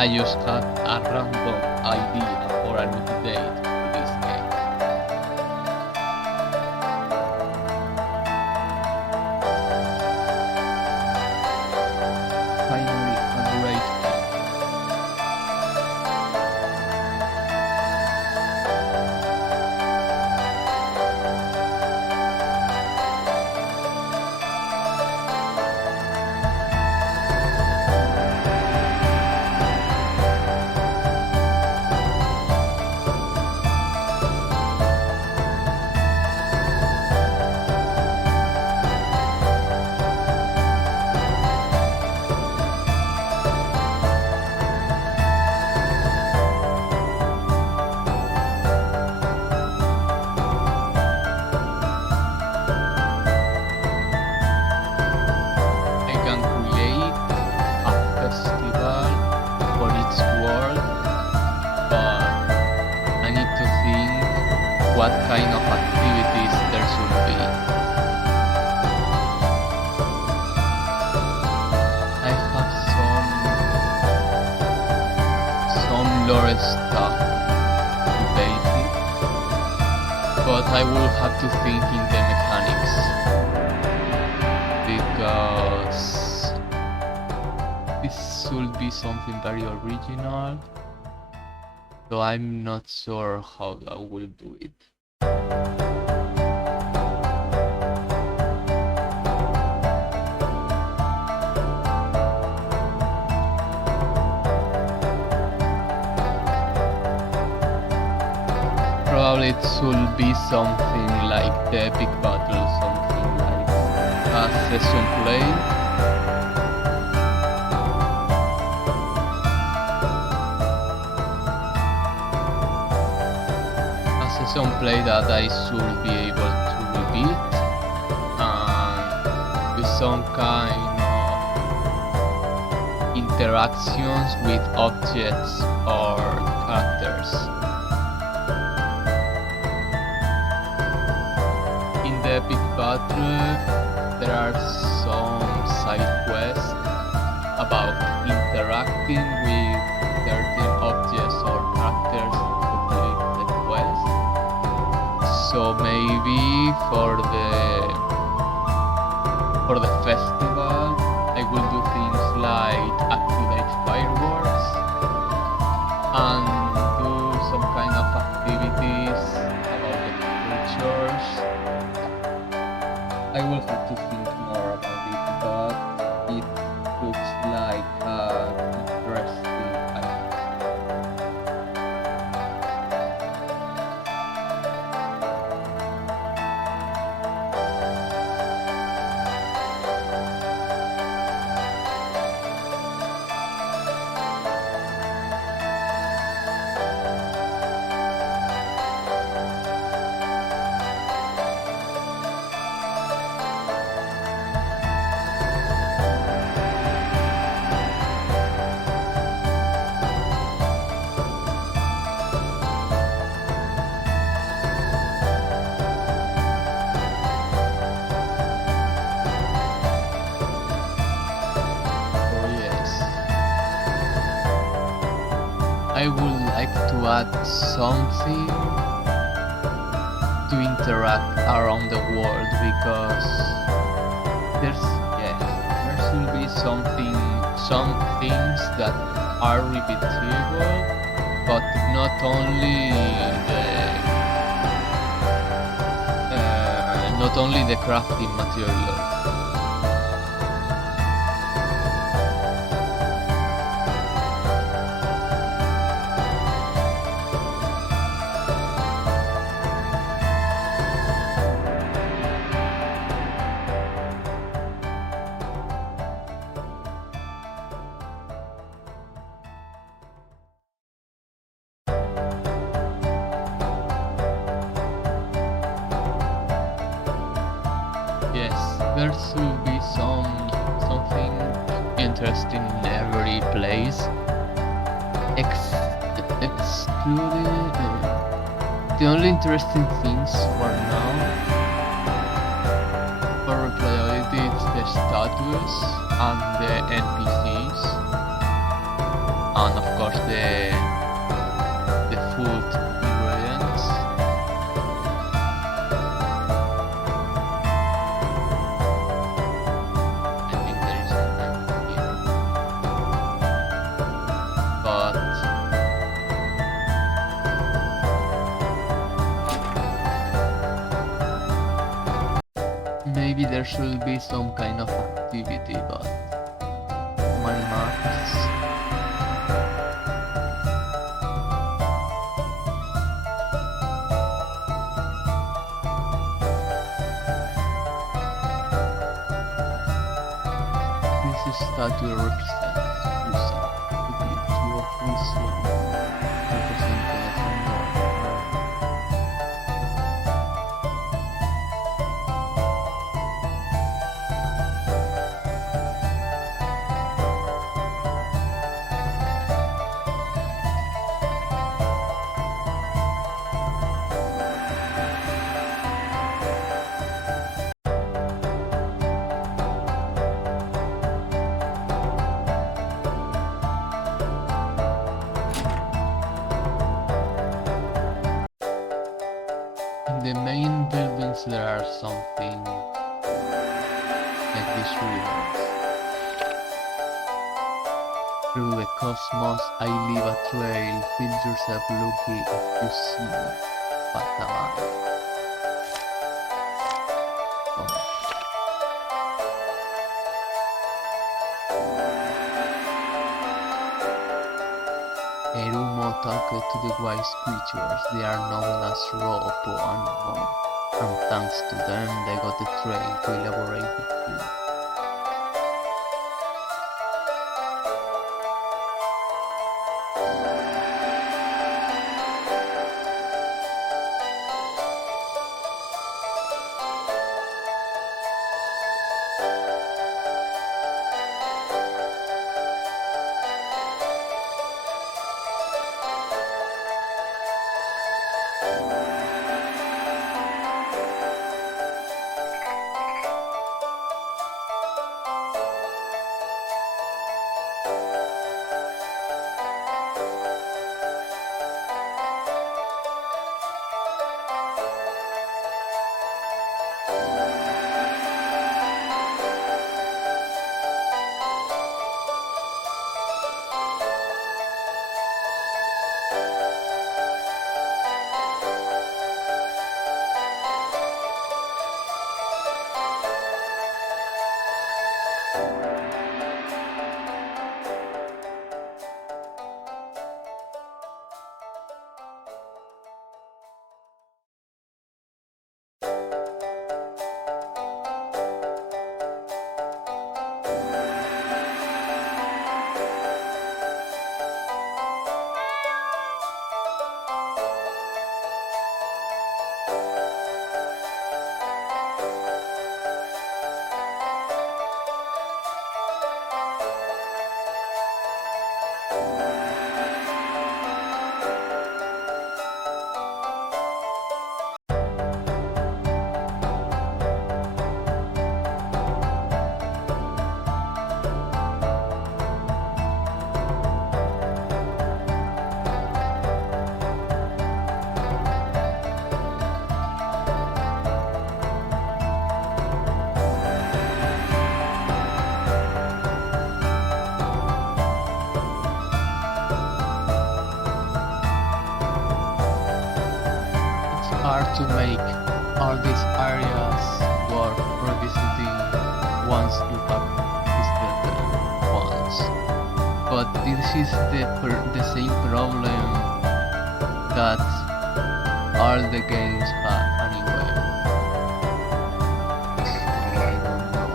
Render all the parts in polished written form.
I just had a random idea for an update to this game. Finally, a great game. I can create a festival for each world, but I need to think what kind of activities there should be. I have some lore stuff to base it, but I will have to think in the mechanics. Because this should be something very original, so I'm not sure how I will do it. Probably it should be something like the epic battle, something like a session play. A session play that I should be able to repeat, and with some kind of interactions with objects or characters. In the epic battle, there are some side quests about interacting with certain objects or characters to complete the quest. So maybe for the festival, I will do things like activate fireworks and do some kind of activities about the cultures. I will have to think more about it, but it looks like an interesting idea. I would like to add something to interact around the world, because there should be some things that are repeatable, but not only the crafting materials. Yes, there should be something interesting in every place. Excluding the only interesting things for now for replayability is the statues and the NPCs, and of course the food ingredients. I think there is a knife here, but maybe there should be some kind of activity, but my maps. This statue represents Musa, the beauty of wisdom, represented as a north. In the main buildings there are something like these rivers. Through the cosmos I leave a trail, feel yourself lucky if you see Pataman. Erumo talked to the wise creatures, they are known as Ropo and Mo, and thanks to them they got the trail to elaborate the food. Hard to make all these areas worth revisiting once you have visited them once. But this is the same problem that all the games have anyway. So I don't know.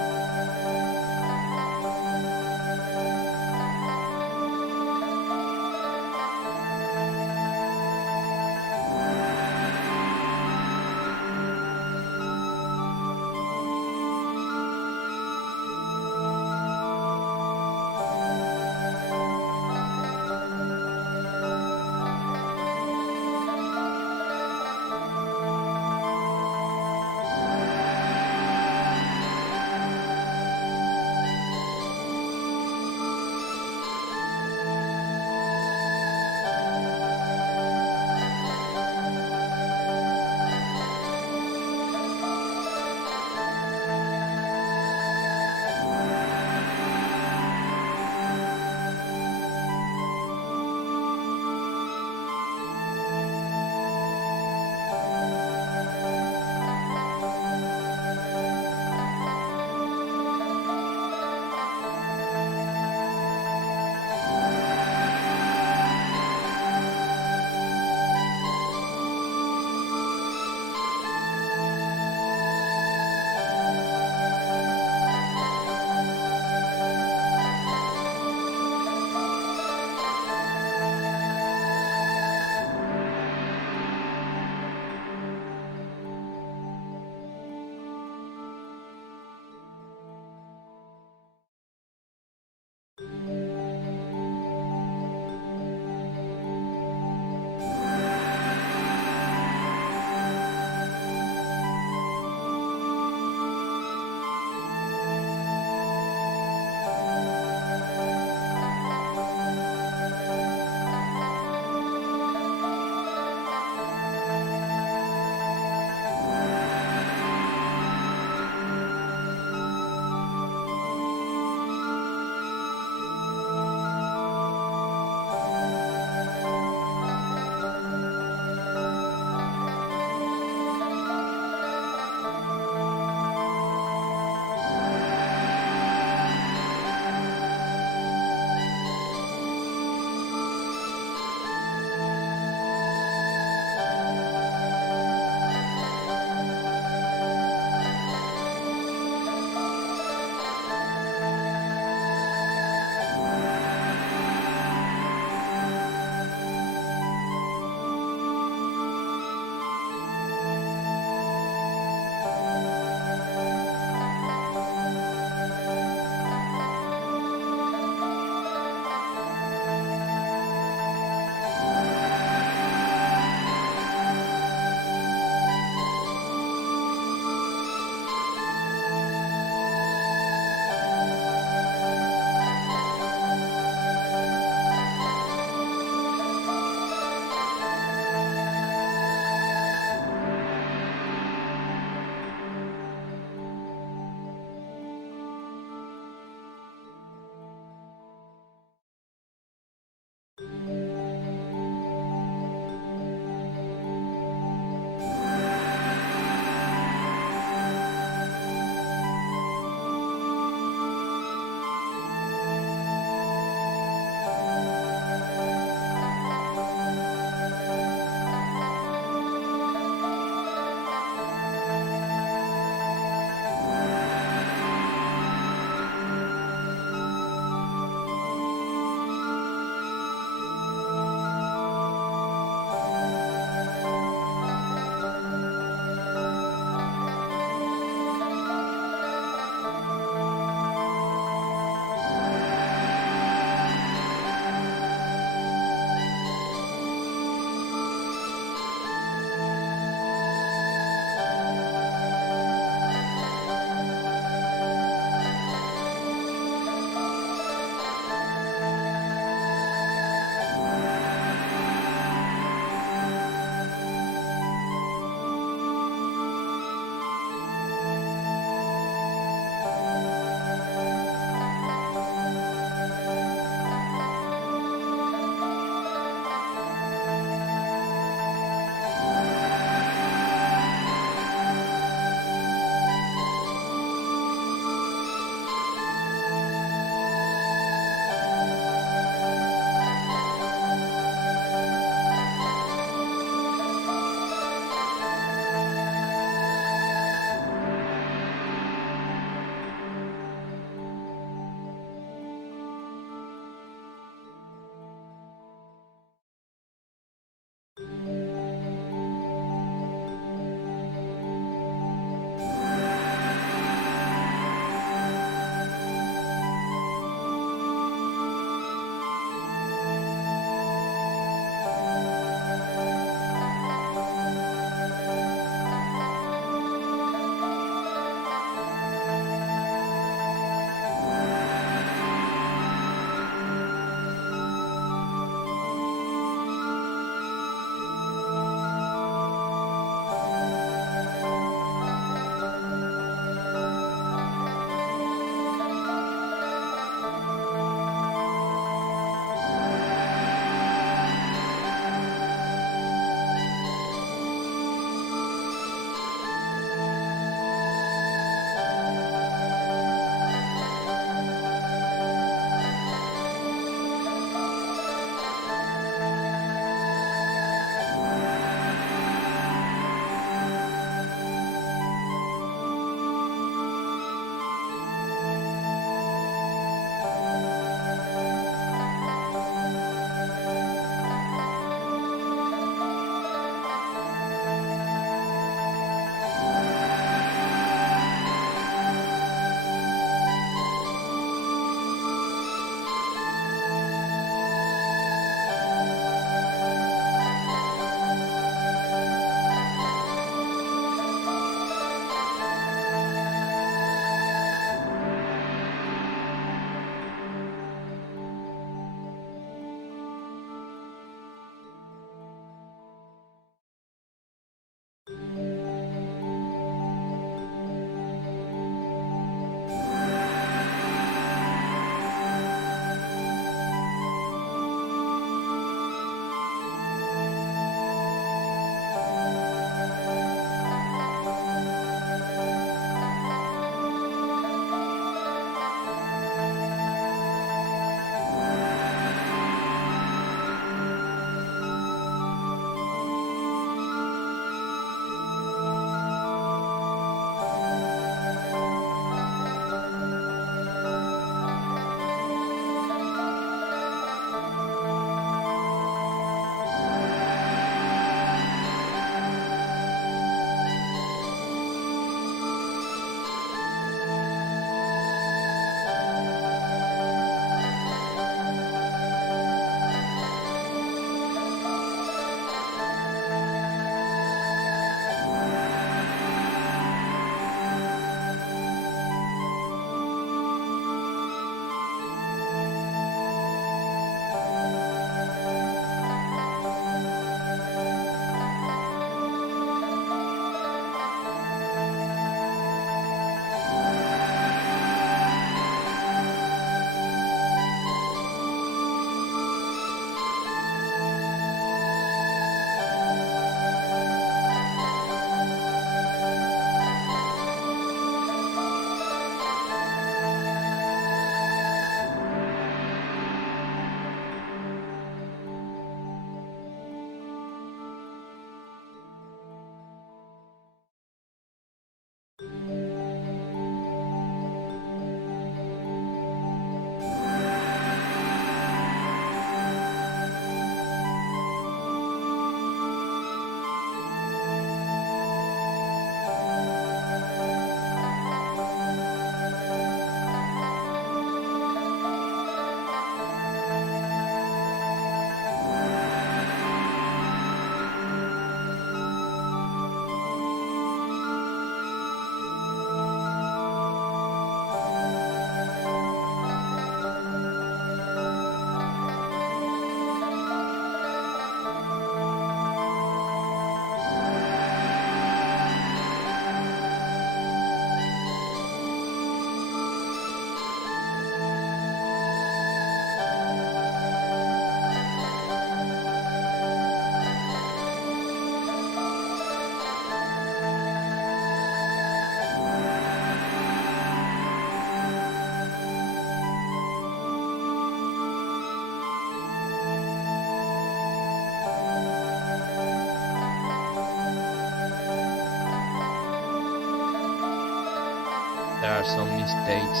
there are some mistakes,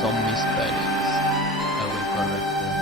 some misspellings. I will correct them.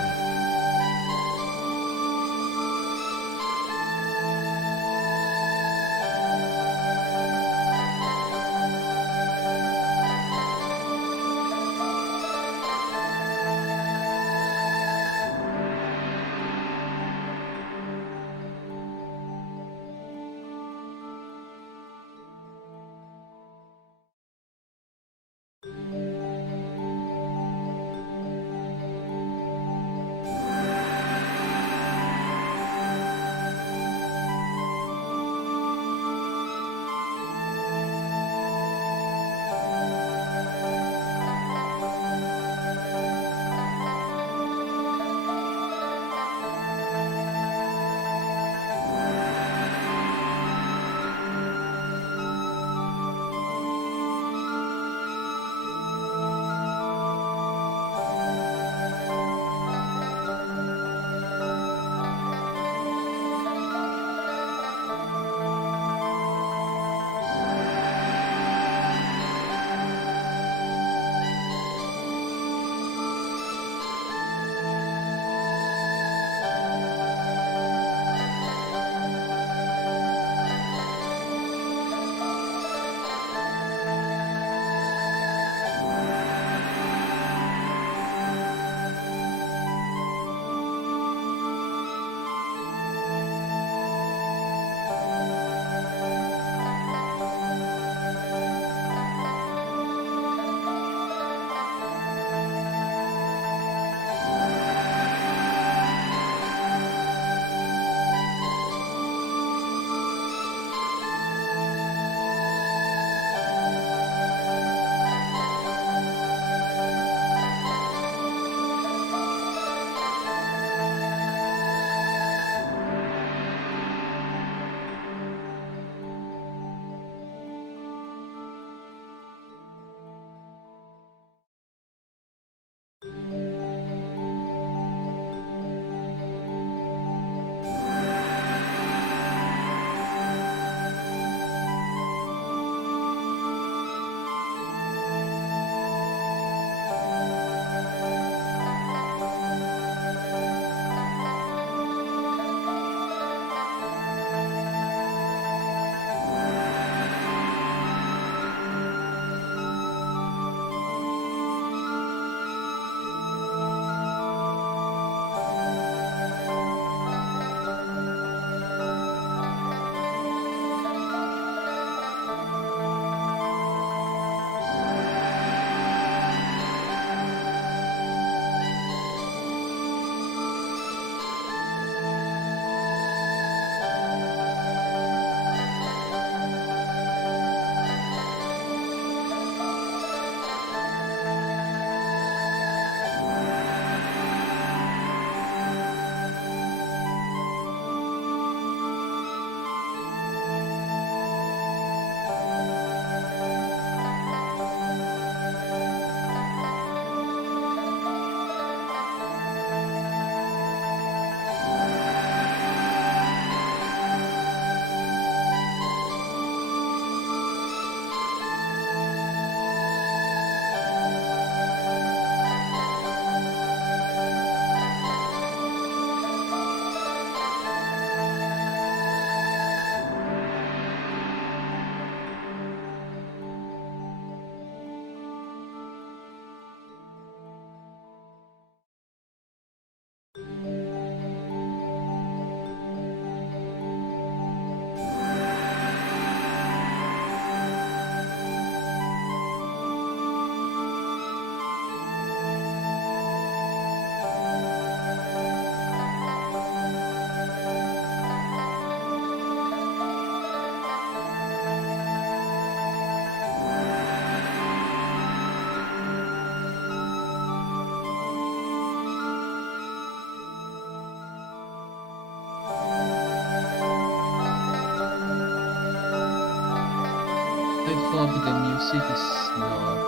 I hope the music is not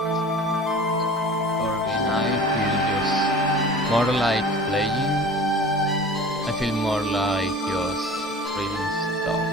boring. I feel just more like playing. I feel more like just reading stuff.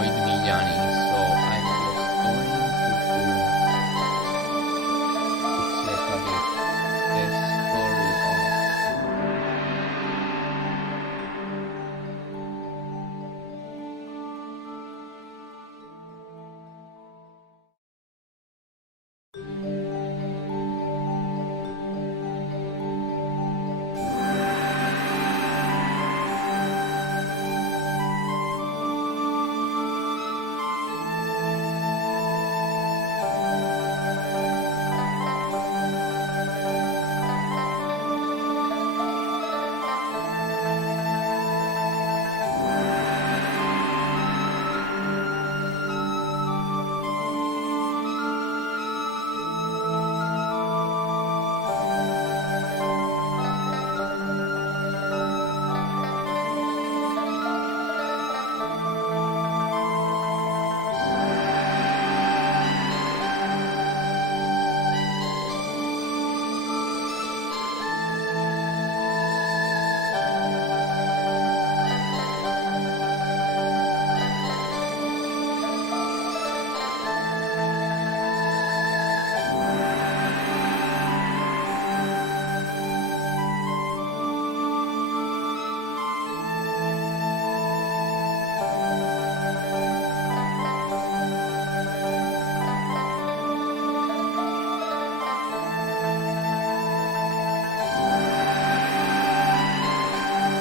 annoyed Millani, so I'm just going to check a bit the story of.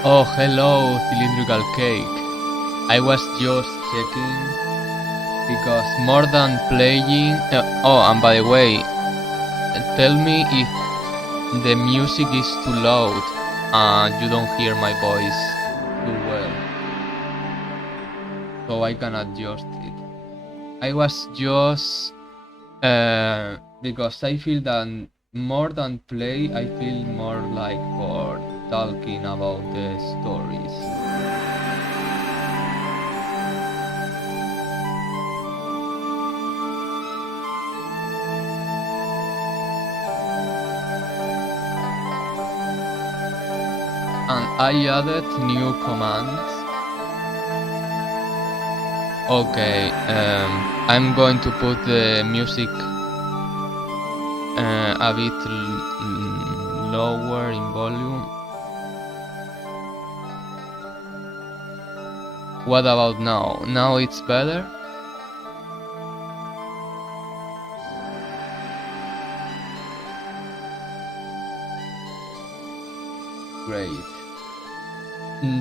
Oh, hello, cylindrical cake. I was just checking because more than playing. Oh, and by the way, tell me if the music is too loud and you don't hear my voice too well, so I can adjust it. I was just because I feel that more than play, I feel more like for talking about the stories. And I added new commands. Okay, I'm going to put the music a bit lower in volume. What about now? Now it's better? Great.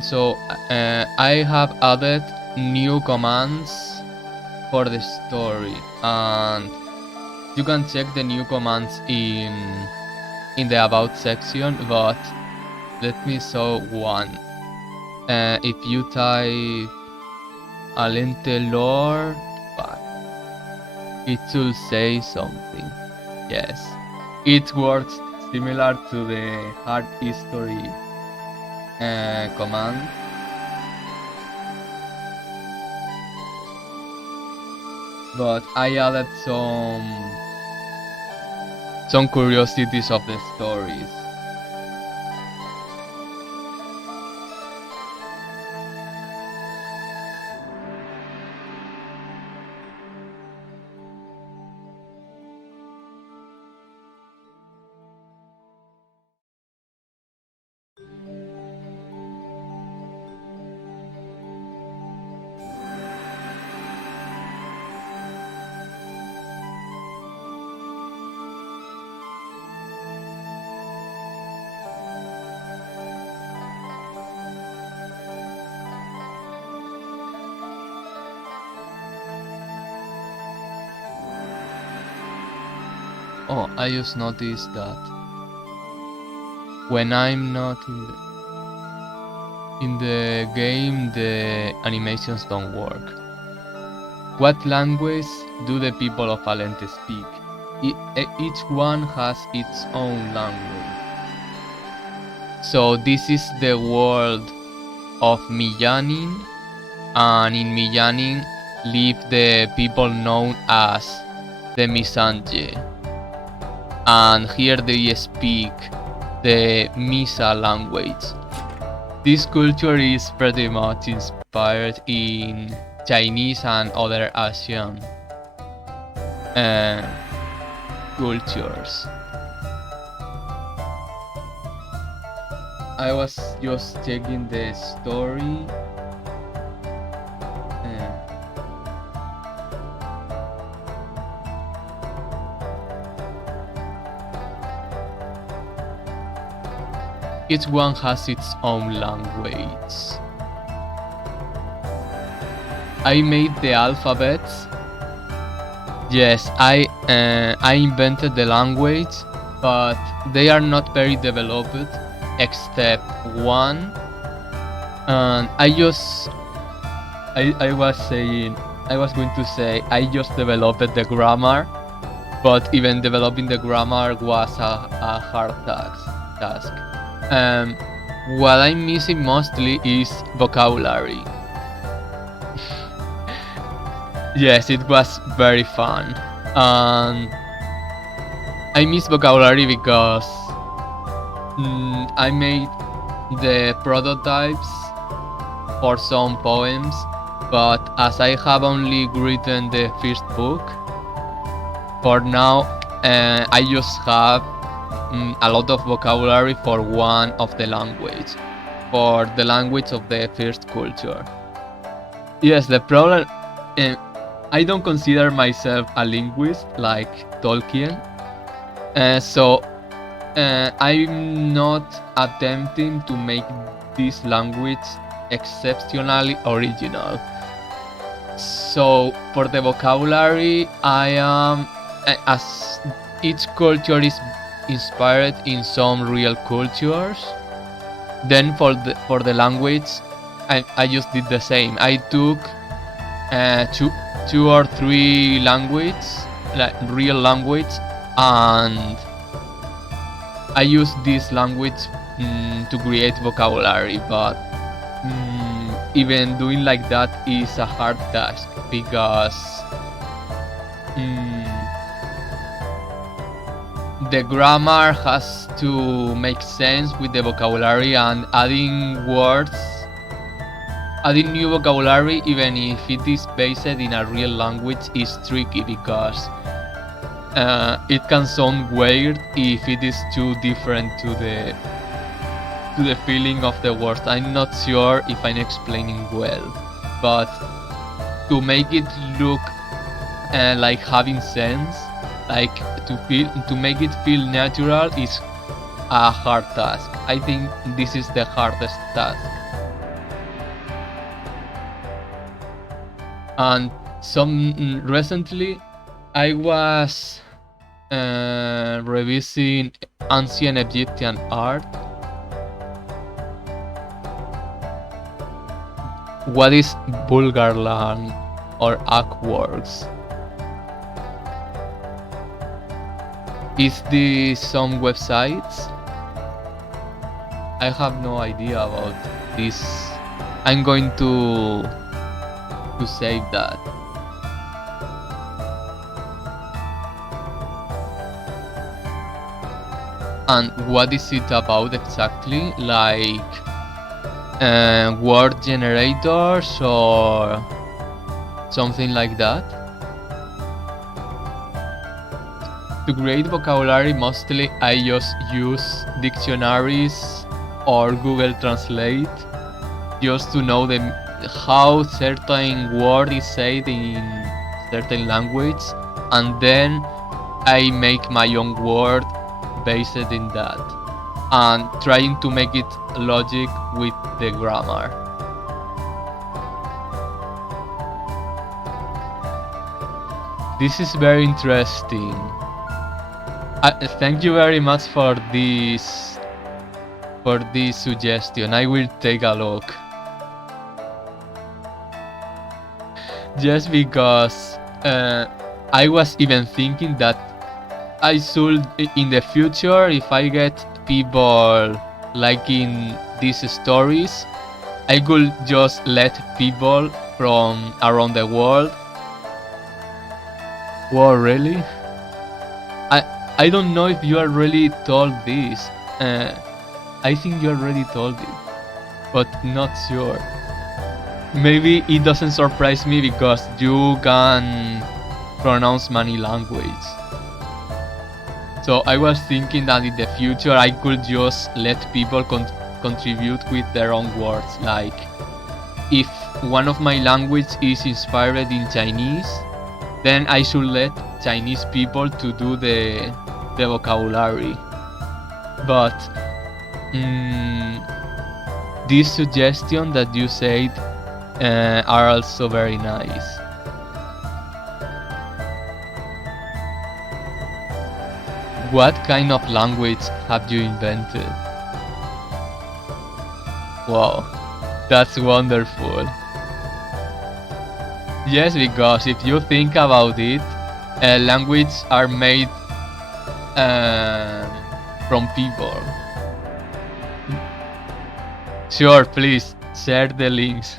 So I have added new commands for the story, and you can check the new commands in the about section, but let me show one. If you type Alentë lore, it should say something. Yes, it works similar to the hard history command. But I added some curiosities of the stories. Oh, I just noticed that when I'm not in the game, the animations don't work. What language do the people of Alentë speak? Each one has its own language. So this is the world of Millanin, and in Millanin live the people known as the Misange. And here they speak the Misa language. This culture is pretty much inspired in Chinese and other Asian uh, cultures. I was just checking the story. Each one has its own language. I made the alphabets. Yes, I invented the language, but they are not very developed, except one. And I was going to say I just developed the grammar, but even developing the grammar was a hard task. What I'm missing mostly is vocabulary. Yes, it was very fun. I miss vocabulary because I made the prototypes for some poems, but as I have only written the first book, for now I just have a lot of vocabulary for one of the language, for the language of the first culture. Yes, the problem, I don't consider myself a linguist like Tolkien, so I'm not attempting to make this language exceptionally original. So for the vocabulary, I am, as each culture is inspired in some real cultures, then for the language, I just did the same. I took two or three languages, like real language, and I use this language to create vocabulary, but even doing like that is a hard task because the grammar has to make sense with the vocabulary, and adding new vocabulary, even if it is based in a real language, is tricky because it can sound weird if it is too different to the feeling of the words. I'm not sure if I'm explaining well, but to make it look like having sense, like to make it feel natural, is a hard task. I think this is the hardest task. And recently I was revising ancient Egyptian art. What is Bulgarland or artworks? Is this some websites? I have no idea about this. I'm going to save that. And what is it about exactly? Like word generators or something like that? To create vocabulary, mostly I just use dictionaries or Google Translate just to know how certain word is said in certain language, and then I make my own word based in that, and trying to make it logic with the grammar. This is very interesting. Thank you very much for this suggestion. I will take a look. Just because I was even thinking that I should, in the future, if I get people liking these stories, I could just let people from around the world. Whoa, really? I don't know if you already told this. I think you already told it, but not sure. maybe it doesn't surprise me because you can pronounce many languages. So I was thinking that in the future I could just let people contribute with their own words. Like if one of my language is inspired in Chinese, then I should let Chinese people to do the vocabulary. But this suggestion that you said are also very nice. What kind of language have you invented? Wow, that's wonderful. Yes, because if you think about it, languages are made from people. Sure, please share the links.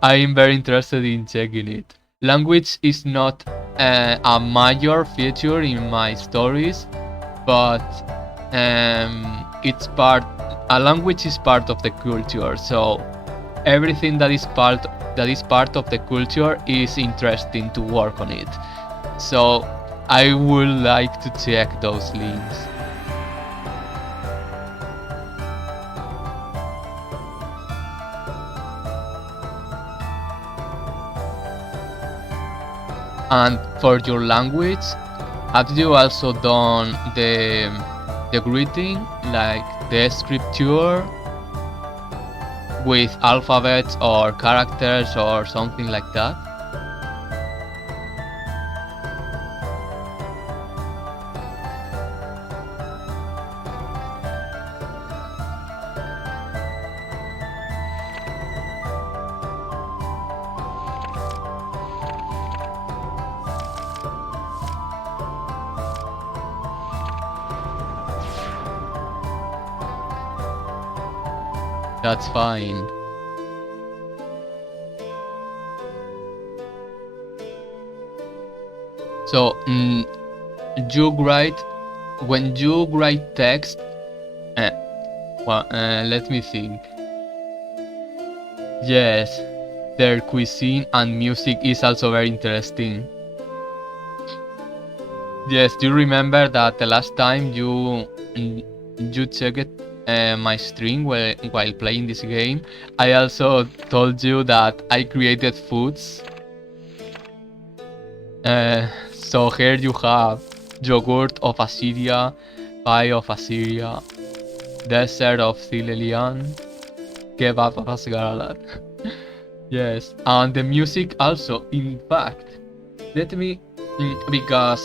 I am very interested in checking it. Language is not a major feature in my stories, but it's part. A language is part of the culture, so everything that is part of the culture is interesting to work on it. So I would like to check those links. And for your language, have you also done the greeting, like the scripture with alphabets or characters or something like that? That's fine. So, when you write text, let me think. Yes, their cuisine and music is also very interesting. Yes, do you remember that the last time you checked my stream while playing this game, I also told you that I created foods. So here you have yogurt of Assyria, pie of Assyria, dessert of Thilelian, kebab of Asgaralat. Yes, and the music also. In fact, let me because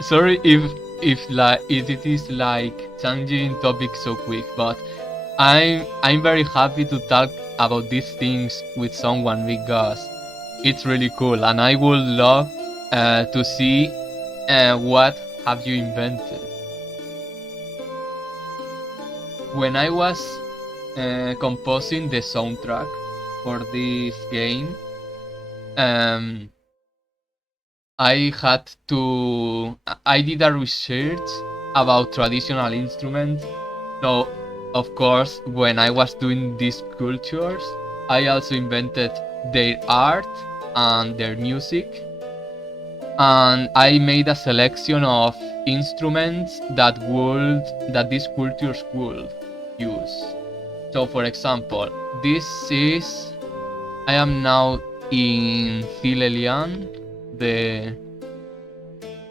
sorry if it is like changing topic so quick, but I'm very happy to talk about these things with someone because it's really cool, and I would love to see what have you invented. When I was composing the soundtrack for this game, I did a research about traditional instruments. So, of course, when I was doing these cultures, I also invented their art and their music. And I made a selection of instruments that these cultures would use. So, for example, I am now in Thilelian, the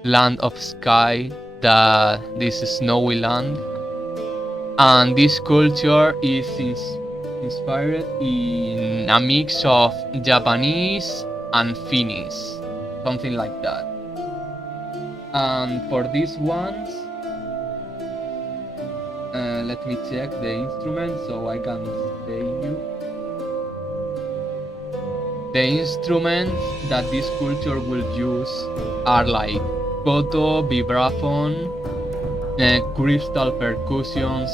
land of sky, this snowy land, and this culture is inspired in a mix of Japanese and Finnish, something like that. And for these ones, let me check the instrument so I can say you. The instruments that this culture will use are like koto, vibraphone, crystal percussions,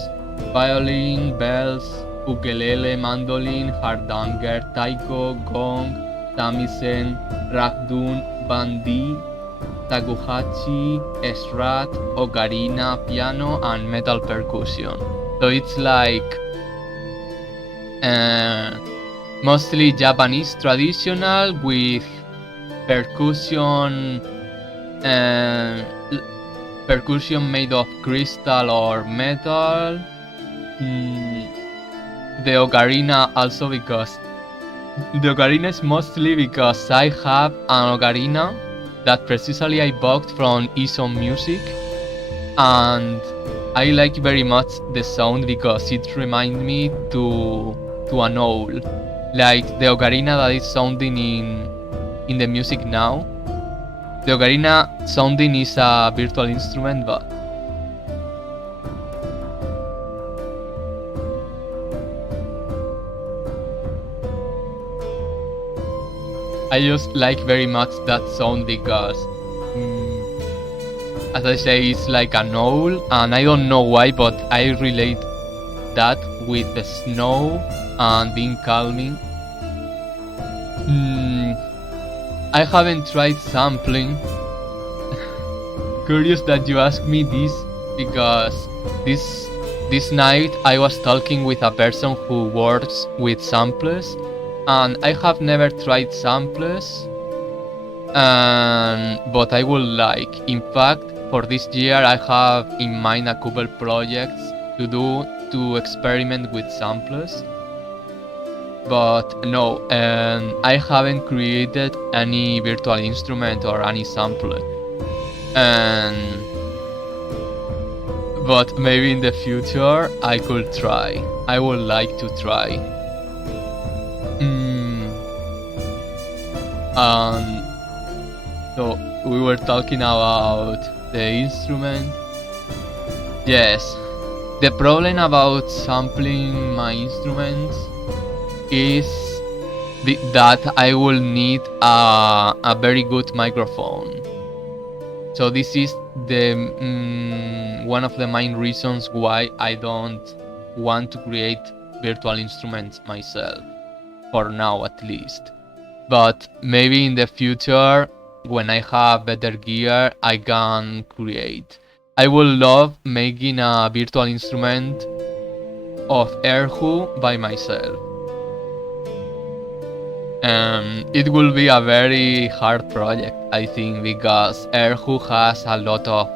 violin, bells, ukulele, mandolin, hardanger, taiko, gong, samisen, ragdun, bandi, taguhachi, esrat, ocarina, piano, and metal percussion. So it's like uh, mostly Japanese traditional with percussion, uh, percussion made of crystal or metal. Mm, the ocarina also because the ocarina is mostly because I have an ocarina that precisely I bought from Isom Music, and I like very much the sound because it reminds me to an owl, like the ocarina that is sounding in the music now. The ocarina sounding is a virtual instrument, but I just like very much that sound because, as I say, it's like an owl, and I don't know why, but I relate that with the snow and being calming. I haven't tried sampling. Curious that you ask me this because this night I was talking with a person who works with samplers, and I have never tried samplers, but I would like. In fact, for this year I have in mind a couple projects to do to experiment with samplers. But no, I haven't created any virtual instrument or any sampler. And but maybe in the future I could try. I would like to try. So we were talking about the instrument. Yes, the problem about sampling my instruments is that I will need a very good microphone. So this is the one of the main reasons why I don't want to create virtual instruments myself, for now at least. But maybe in the future, when I have better gear, I can create. I would love making a virtual instrument of Erhu by myself. It will be a very hard project, I think, because Erhu has a lot of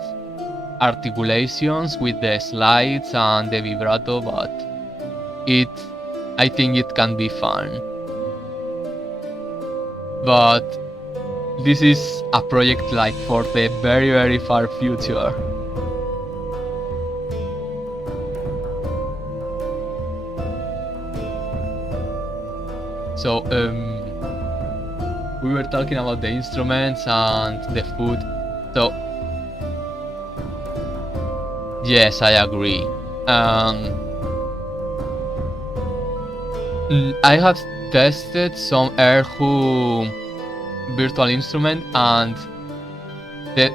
articulations with the slides and the vibrato, but I think it can be fun. But this is a project like for the very, very far future. So we were talking about the instruments and the food. So yes, I agree. I have tested some Erhu virtual instrument, and there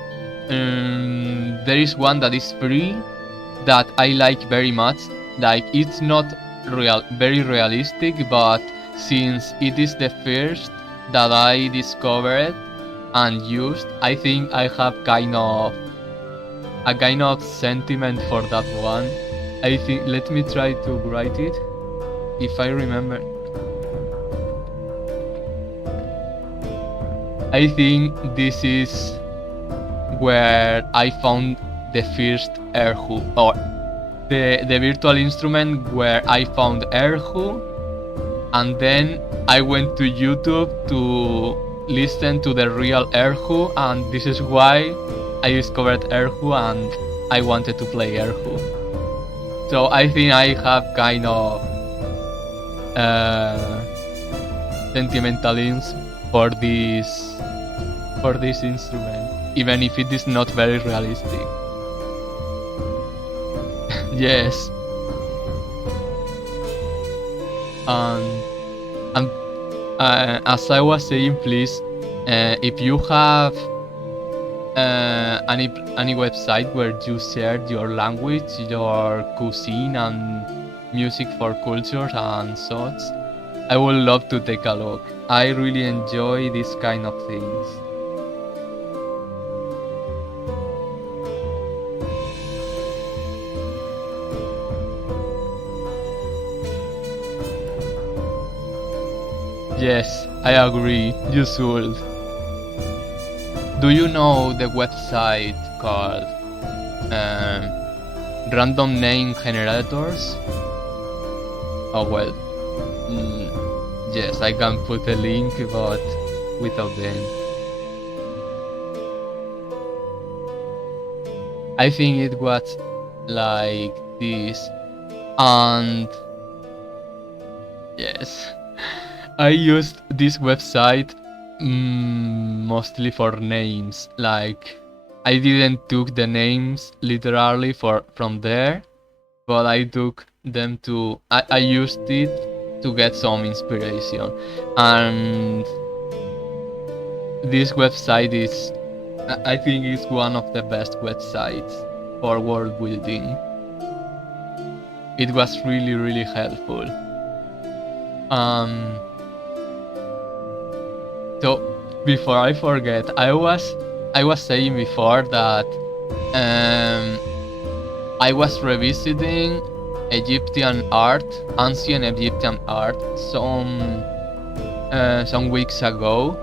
is one that is free that I like very much. Like, it's not very realistic, but since it is the first that I discovered and used, I think I have a kind of sentiment for that one. I think, let me try to write it if I remember. I think this is where I found the first Erhu, or the virtual instrument where I found Erhu, and then I went to YouTube to listen to the real Erhu, and this is why I discovered Erhu and I wanted to play Erhu. So I think I have kind of sentimentalism for this instrument, even if it is not very realistic. Yes. And as I was saying, please, if you have any website where you share your language, your cuisine and music for culture and such, I would love to take a look. I really enjoy this kind of things. Yes, I agree. You should. Do you know the website called um, Random Name Generators? Oh well. Yes, I can put a link, but without them. I think it was like this, and yes, I used this website mostly for names. Like, I didn't took the names literally from there, but I took them to. I used it to get some inspiration, and this website is. I think it's one of the best websites for world building. It was really helpful. Um, So before I forget, I was saying before that I was revisiting Egyptian art, ancient Egyptian art, some weeks ago,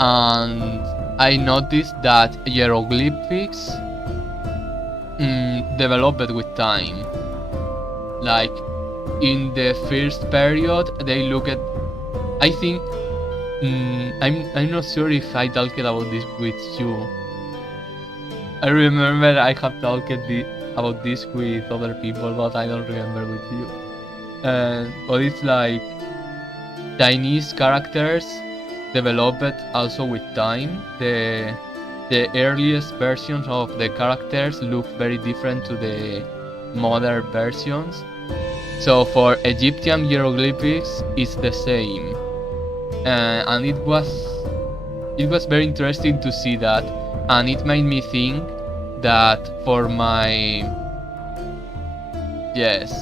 and I noticed that hieroglyphics developed with time. Like in the first period, they look at. I think I'm not sure if I talked about this with you. I remember I have talked about this with other people, but I don't remember with you. But it's like Chinese characters developed also with time. The earliest versions of the characters look very different to the modern versions. So for Egyptian hieroglyphics, it's the same. And it was very interesting to see that, and it made me think that for my yes,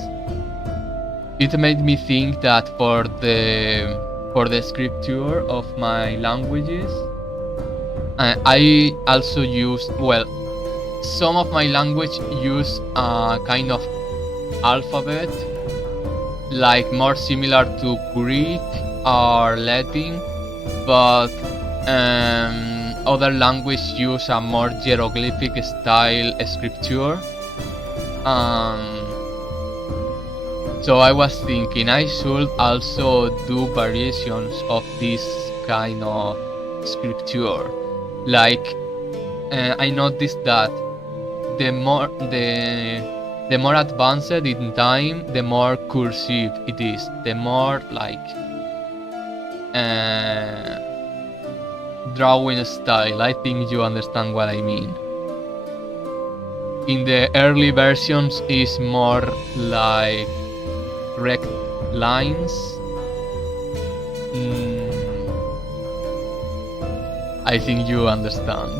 it made me think that for the scripture of my languages, I also use some of my language use a kind of alphabet like more similar to Greek or Latin, but other language use a more hieroglyphic style scripture. So I was thinking I should also do variations of this kind of scripture. Like I noticed that the more advanced in time, the more cursive it is, the more like drawing style. I think you understand what I mean. In the early versions is more like rect lines. I think you understand.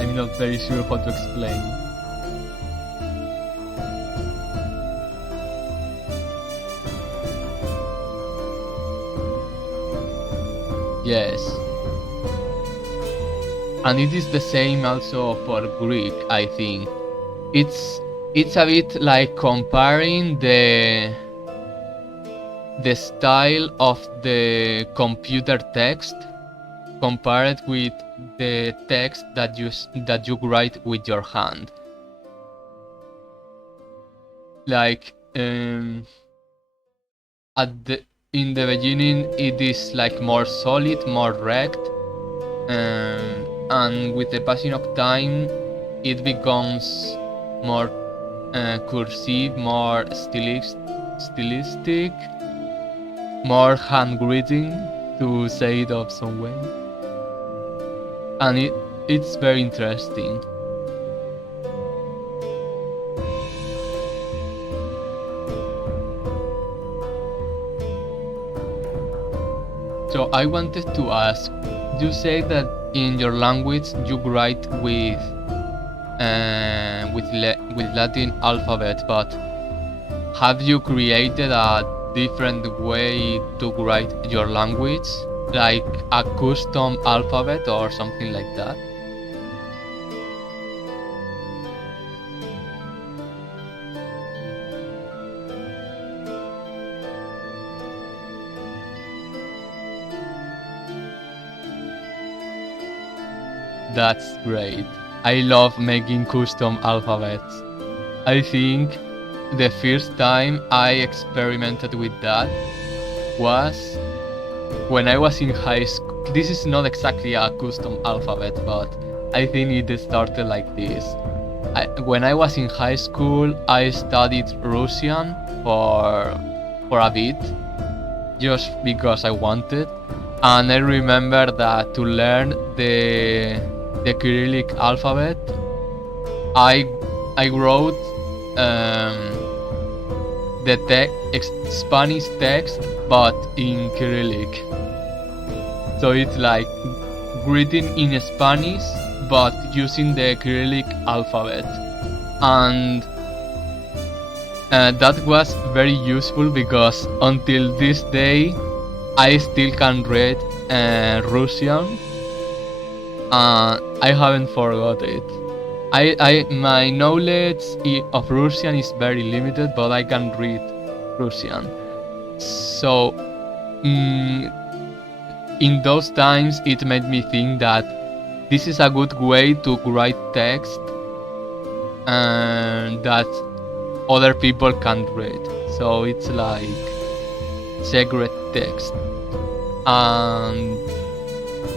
I'm not very sure how to explain. Yes. And it is the same also for Greek, I think. It's a bit like comparing the style of the computer text compared with the text that you write with your hand. Like in the beginning it is like more solid, more rect, and with the passing of time it becomes more cursive, more stylistic, more handwritten, to say it of some way. And it's very interesting. So I wanted to ask, you say that in your language you write with Latin alphabet, but have you created a different way to write your language, like a custom alphabet or something like that? That's great. I love making custom alphabets. I think the first time I experimented with that was when I was in high school. This is not exactly a custom alphabet, but I think it started like this. When I was in high school, I studied Russian for a bit, just because I wanted, and I remember that to learn the Cyrillic alphabet, I wrote the Spanish text, but in Cyrillic. So it's like written in Spanish, but using the Cyrillic alphabet, and that was very useful because until this day I still can read Russian. I haven't forgot it. My knowledge of Russian is very limited, but I can read Russian. So in those times, it made me think that this is a good way to write text and that other people can't read. So it's like secret text. And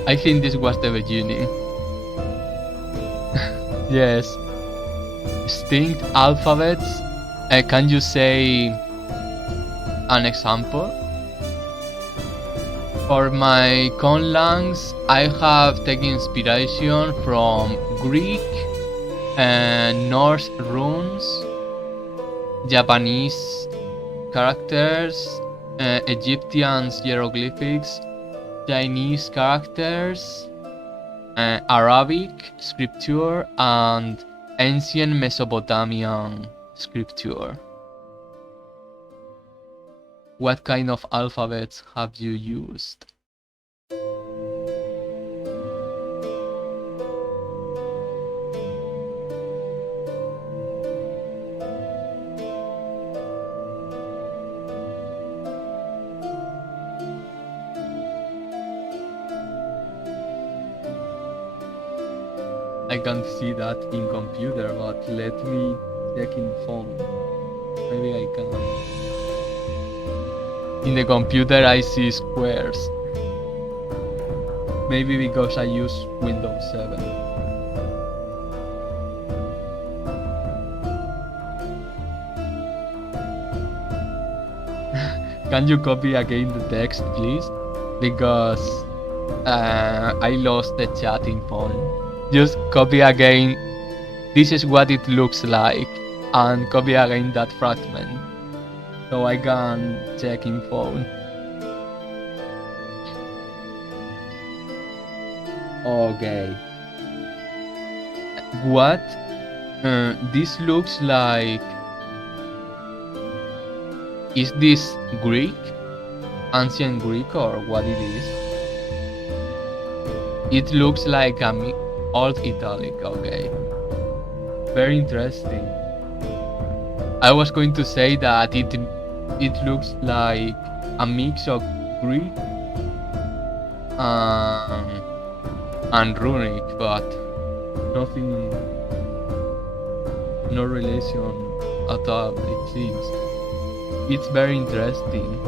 I think this was the beginning. Yes. Distinct alphabets. Can you say an example? For my conlangs, I have taken inspiration from Greek and Norse runes, Japanese characters, Egyptian hieroglyphics, Chinese characters, Arabic scripture, and ancient Mesopotamian scripture. What kind of alphabets have you used? I can't see that in computer, but let me check in phone. Maybe I can. In the computer I see squares. Maybe because I use Windows 7. Can you copy again the text, please? Because I lost the chat in phone. Just copy again. This is what it looks like, and copy again that fragment, so I can check in phone. Okay. What? This looks like. Is this Greek? Ancient Greek, or what it is? It looks like a Old Italic, okay. Very interesting. I was going to say that it looks like a mix of Greek and Runic, but nothing, no relation at all, it seems. It's very interesting.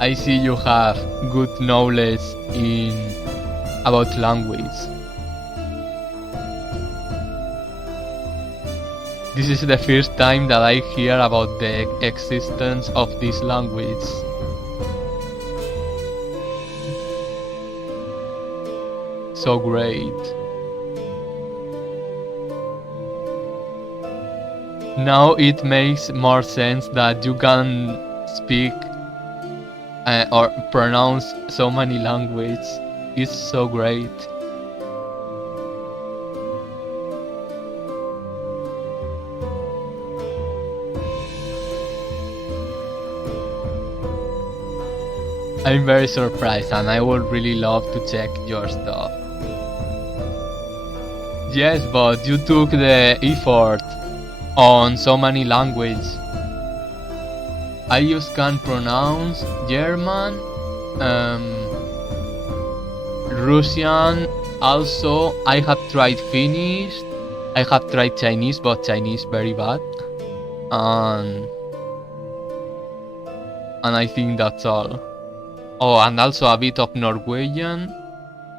I see you have good knowledge about language. This is the first time that I hear about the existence of this language. So great. Now it makes more sense that you can speak or pronounce so many languages. It's so great. I'm very surprised, and I would really love to check your stuff. Yes, but you took the effort on so many languages. I just can pronounce German, Um, Russian also. I have tried Finnish. I have tried Chinese, but Chinese very bad. And I think that's all. Oh, and also a bit of Norwegian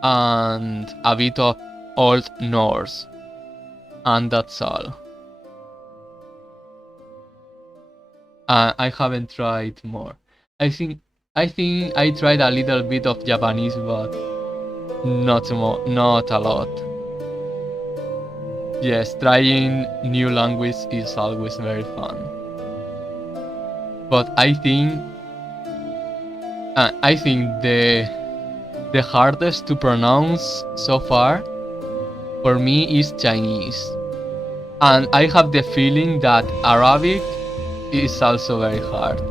and a bit of Old Norse. And that's all. I haven't tried more. I think I tried a little bit of Japanese, but not a lot. Yes, trying new language is always very fun. But I think the hardest to pronounce so far for me is Chinese. And I have the feeling that Arabic is also very hard.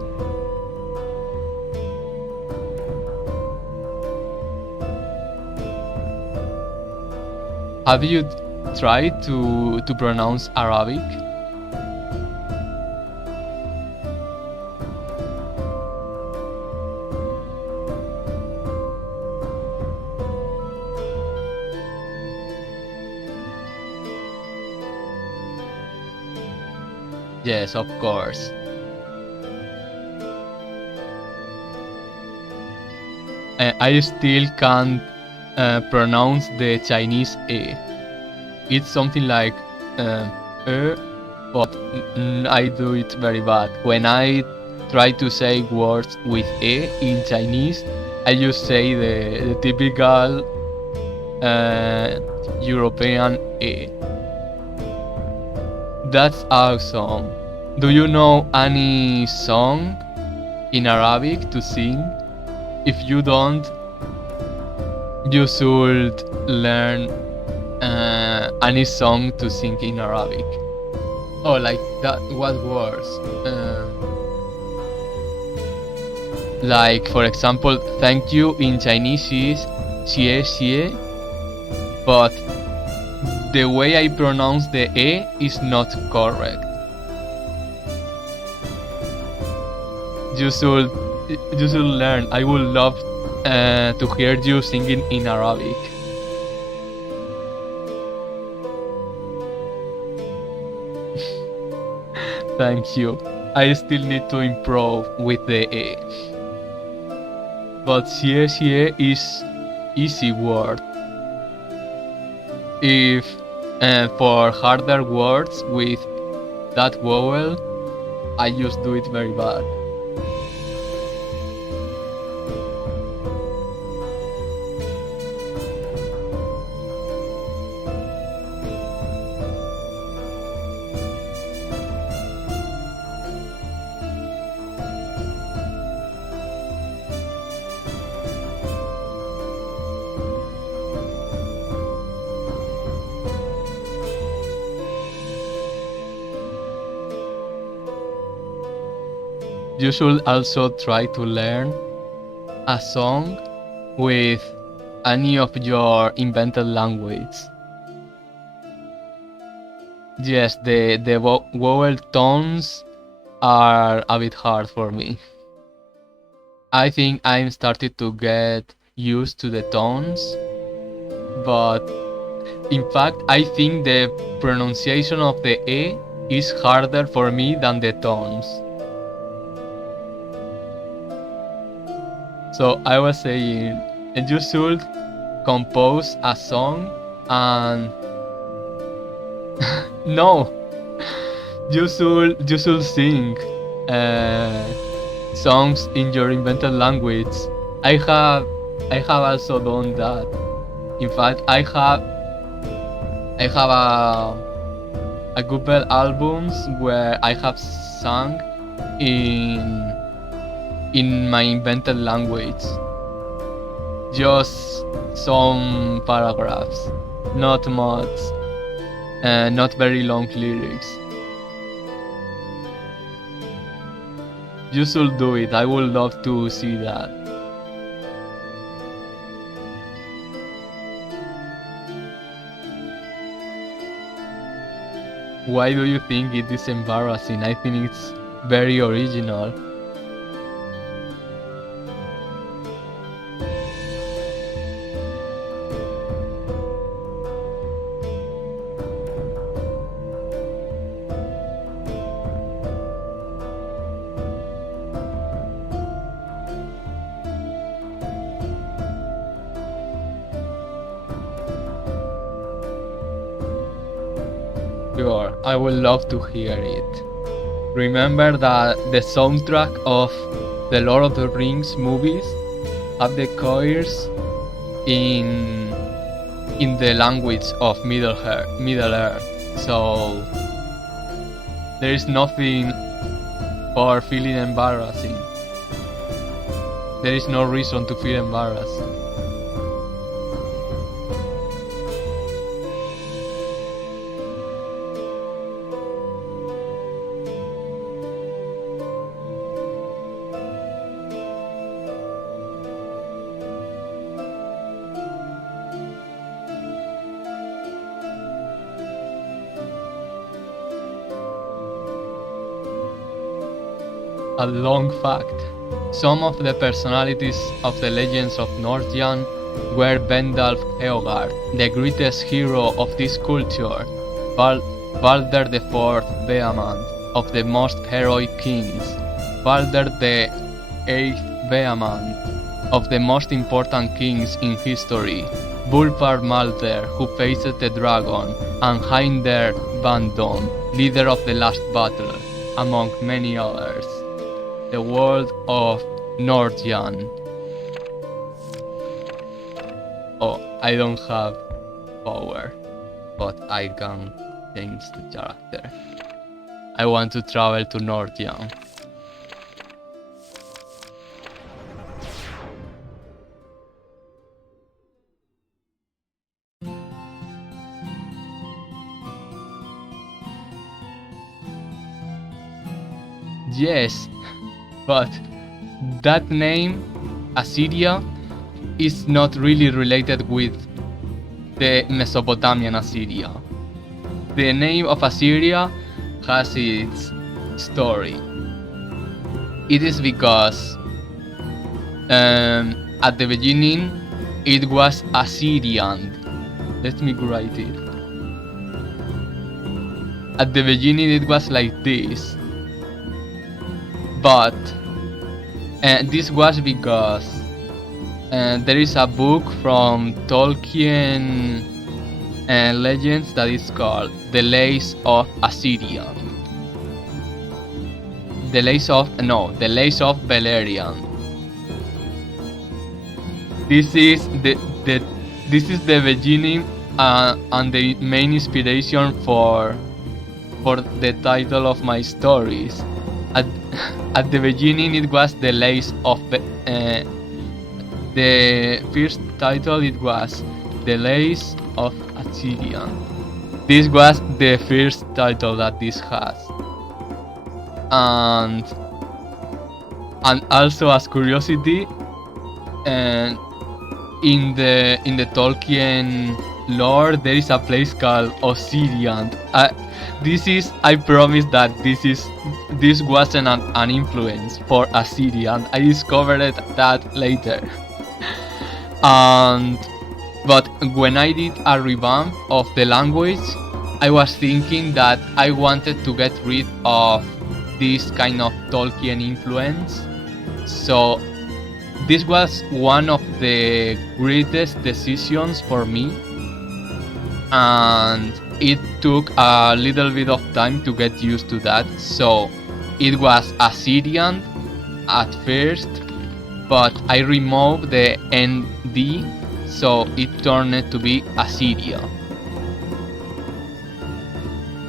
Have you tried to pronounce Arabic? Yes, of course. I still can't pronounce the Chinese E. It's something like but I do it very bad. When I try to say words with E in Chinese, I just say the typical European E. That's awesome. Do you know any song in Arabic to sing? If you don't, you should learn any song to sing in Arabic. Oh, like that. What words? Like, for example, thank you in Chinese is xie xie, but the way I pronounce the E is not correct. You should learn. I would love to hear you singing in Arabic. Thank you. I still need to improve with the E. But xie xie is easy word. If for harder words with that vowel, I just do it very bad. You should also try to learn a song with any of your invented language. Yes, the vowel tones are a bit hard for me. I think I'm starting to get used to the tones, but in fact I think the pronunciation of the E is harder for me than the tones. So I was saying, you should compose a song and no, you should sing songs in your invented language. I have also done that. In fact, I have a couple albums where I have sung in my invented language. Just some paragraphs, not much, not very long lyrics. You should do it. I would love to see that. Why do you think it is embarrassing? I think it's very original. Sure, I would love to hear it. Remember that the soundtrack of the Lord of the Rings movies have the choirs in the language of Middle Earth. So there is nothing for feeling embarrassing. There is no reason to feel embarrassed. A long fact. Some of the personalities of the legends of Nordjan were Bendalf Heogard, the greatest hero of this culture, Balder the Fourth Beamant, of the most heroic kings, Balder the Eighth Beamant, of the most important kings in history, Bulpar Malder, who faced the dragon, and Heinder Bandon, leader of the last battle, among many others. The world of Nordjan. Oh, I don't have power, but I can change the character. I want to travel to Nordjan. Yes, but that name, Assyria, is not really related with the Mesopotamian Assyria. The name of Assyria has its story. It is because at the beginning it was Assyrian. Let me write it. At the beginning it was like this. But this was because there is a book from Tolkien legends that is called The Lays of Assyria. The Lays of Beleriand. This is the beginning and the main inspiration for the title of my stories. At the beginning it was The Lays of the first title it was The Lays of Assyria. This was the first title that this has. And also as curiosity, in the Tolkien lore there is a place called Osirian. I promise that this wasn't an influence for Assyrian. I discovered that later. But when I did a revamp of the language, I was thinking that I wanted to get rid of this kind of Tolkien influence. So this was one of the greatest decisions for me, and it took a little bit of time to get used to that. So it was Assyrian at first, but I removed the ND, so it turned to be Assyria.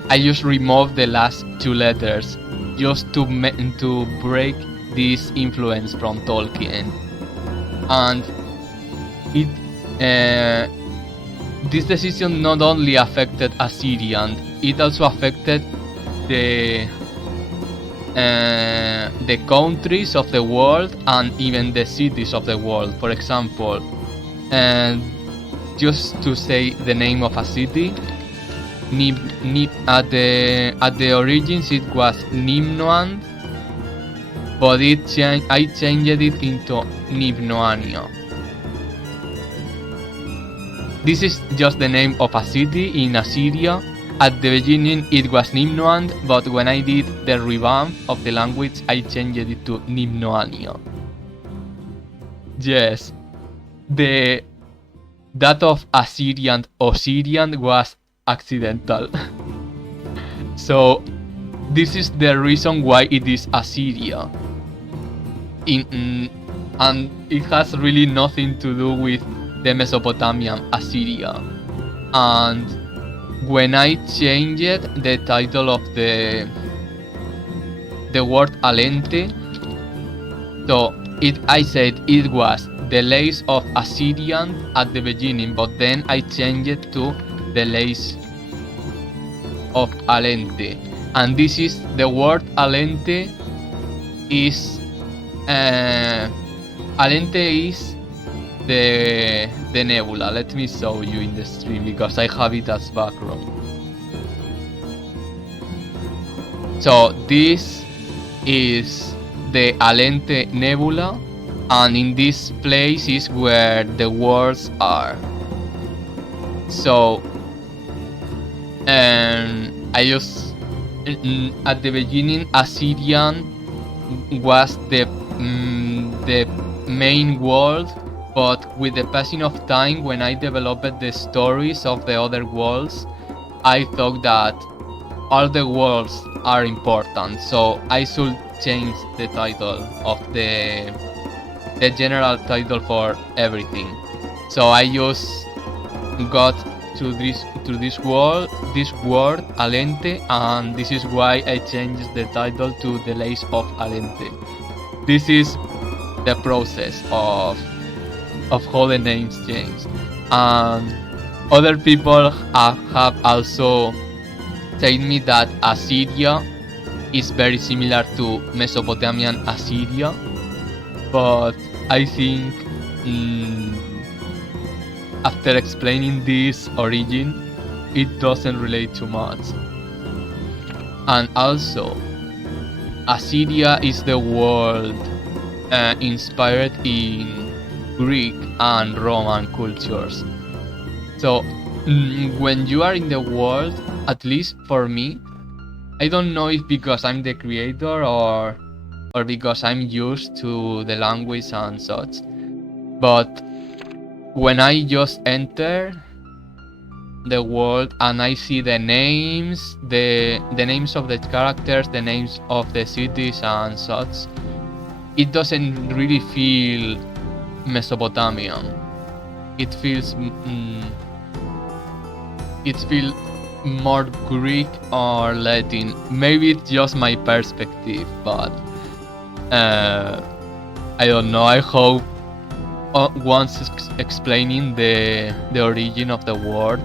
I just removed the last two letters just to break this influence from Tolkien. And this decision not only affected Assyrian, it also affected the countries of the world and even the cities of the world. For example, just to say the name of a city, at the origins it was Nimnoan, but I changed it into Nimnoania. This is just the name of a city in Assyria. At the beginning it was Nimnoand, but when I did the revamp of the language, I changed it to Nimnoania. Yes, that of Assyrian was accidental. So this is the reason why it is Assyria. And it has really nothing to do with the Mesopotamian Assyria. And when I changed the title of the word Alentë, so I said it was the lace of Assyrian at the beginning, but then I changed it to the lace of Alentë. And this is the word Alentë is Alentë is the nebula. Let me show you in the stream because I have it as background. So this is the Alentë nebula, and in this place is where the worlds are. So I just at the beginning Assyrian was the main world, but with the passing of time, when I developed the stories of the other worlds, I thought that all the worlds are important, so I should change the title of the general title for everything. So I just got to this word Alentë, and this is why I changed the title to the lace of Alentë. This is the process of how the names changed. And other people have also said me that Assyria is very similar to Mesopotamian Assyria, but I think after explaining this origin, it doesn't relate too much. And also, Assyria is the world inspired in Greek and Roman cultures. So when you are in the world, at least for me, I don't know if because I'm the creator or because I'm used to the language and such, but when I just enter the world and I see the names, the names of the characters, the names of the cities and such, it doesn't really feel Mesopotamian. It feels more Greek or Latin. Maybe it's just my perspective, but I don't know. I hope once explaining the origin of the word,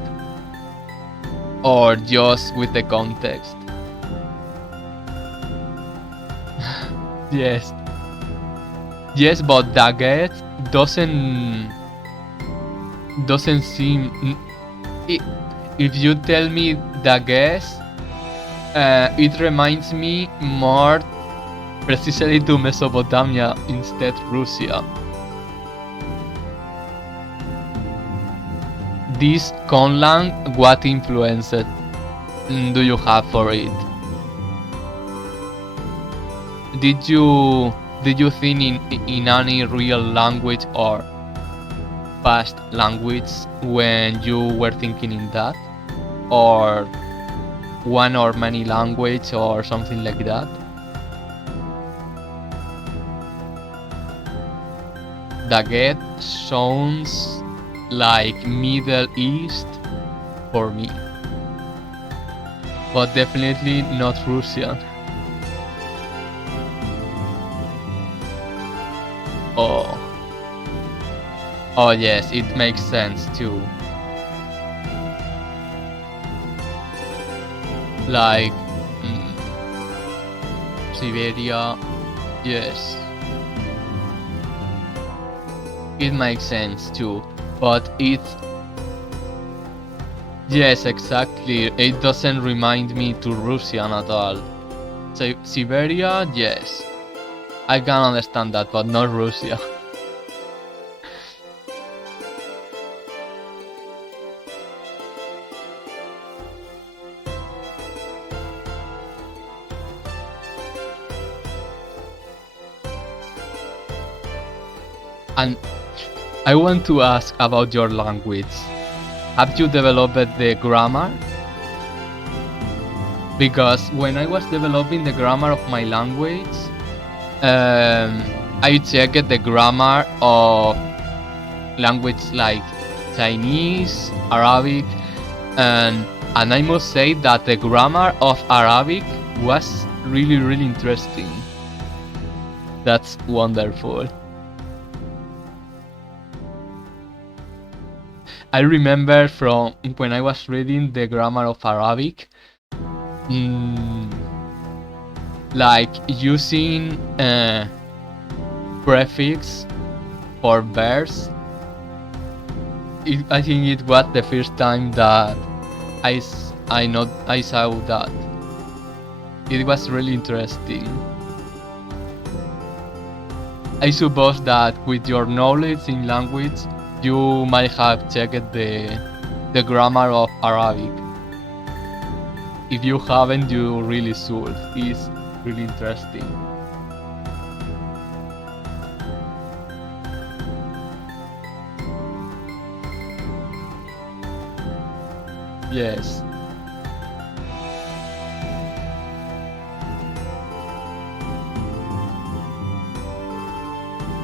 or just with the context. Yes, but Daggett doesn't seem. If you tell me Daggett, it reminds me more precisely to Mesopotamia instead Russia. This conlang, what influence do you have for it? Did you think in any real language or past language when you were thinking in that, or one or many language or something like that? Daggett sounds like Middle East for me, but definitely not Russian. Oh yes, it makes sense too. Like Siberia, yes, it makes sense too. But yes, exactly, it doesn't remind me to Russian at all. So Siberia, yes, I can understand that, but not Russia. And I want to ask about your language. Have you developed the grammar? because when I was developing the grammar of my language, um, I checked the grammar of language like Chinese, Arabic, and I must say that the grammar of Arabic was really interesting. That's wonderful. I remember from when I was reading the grammar of Arabic, like using prefix for verbs. I think it was the first time that I saw that. It was really interesting. I suppose that with your knowledge in language, you might have checked the grammar of Arabic. If you haven't, you really should. It's really interesting. Yes.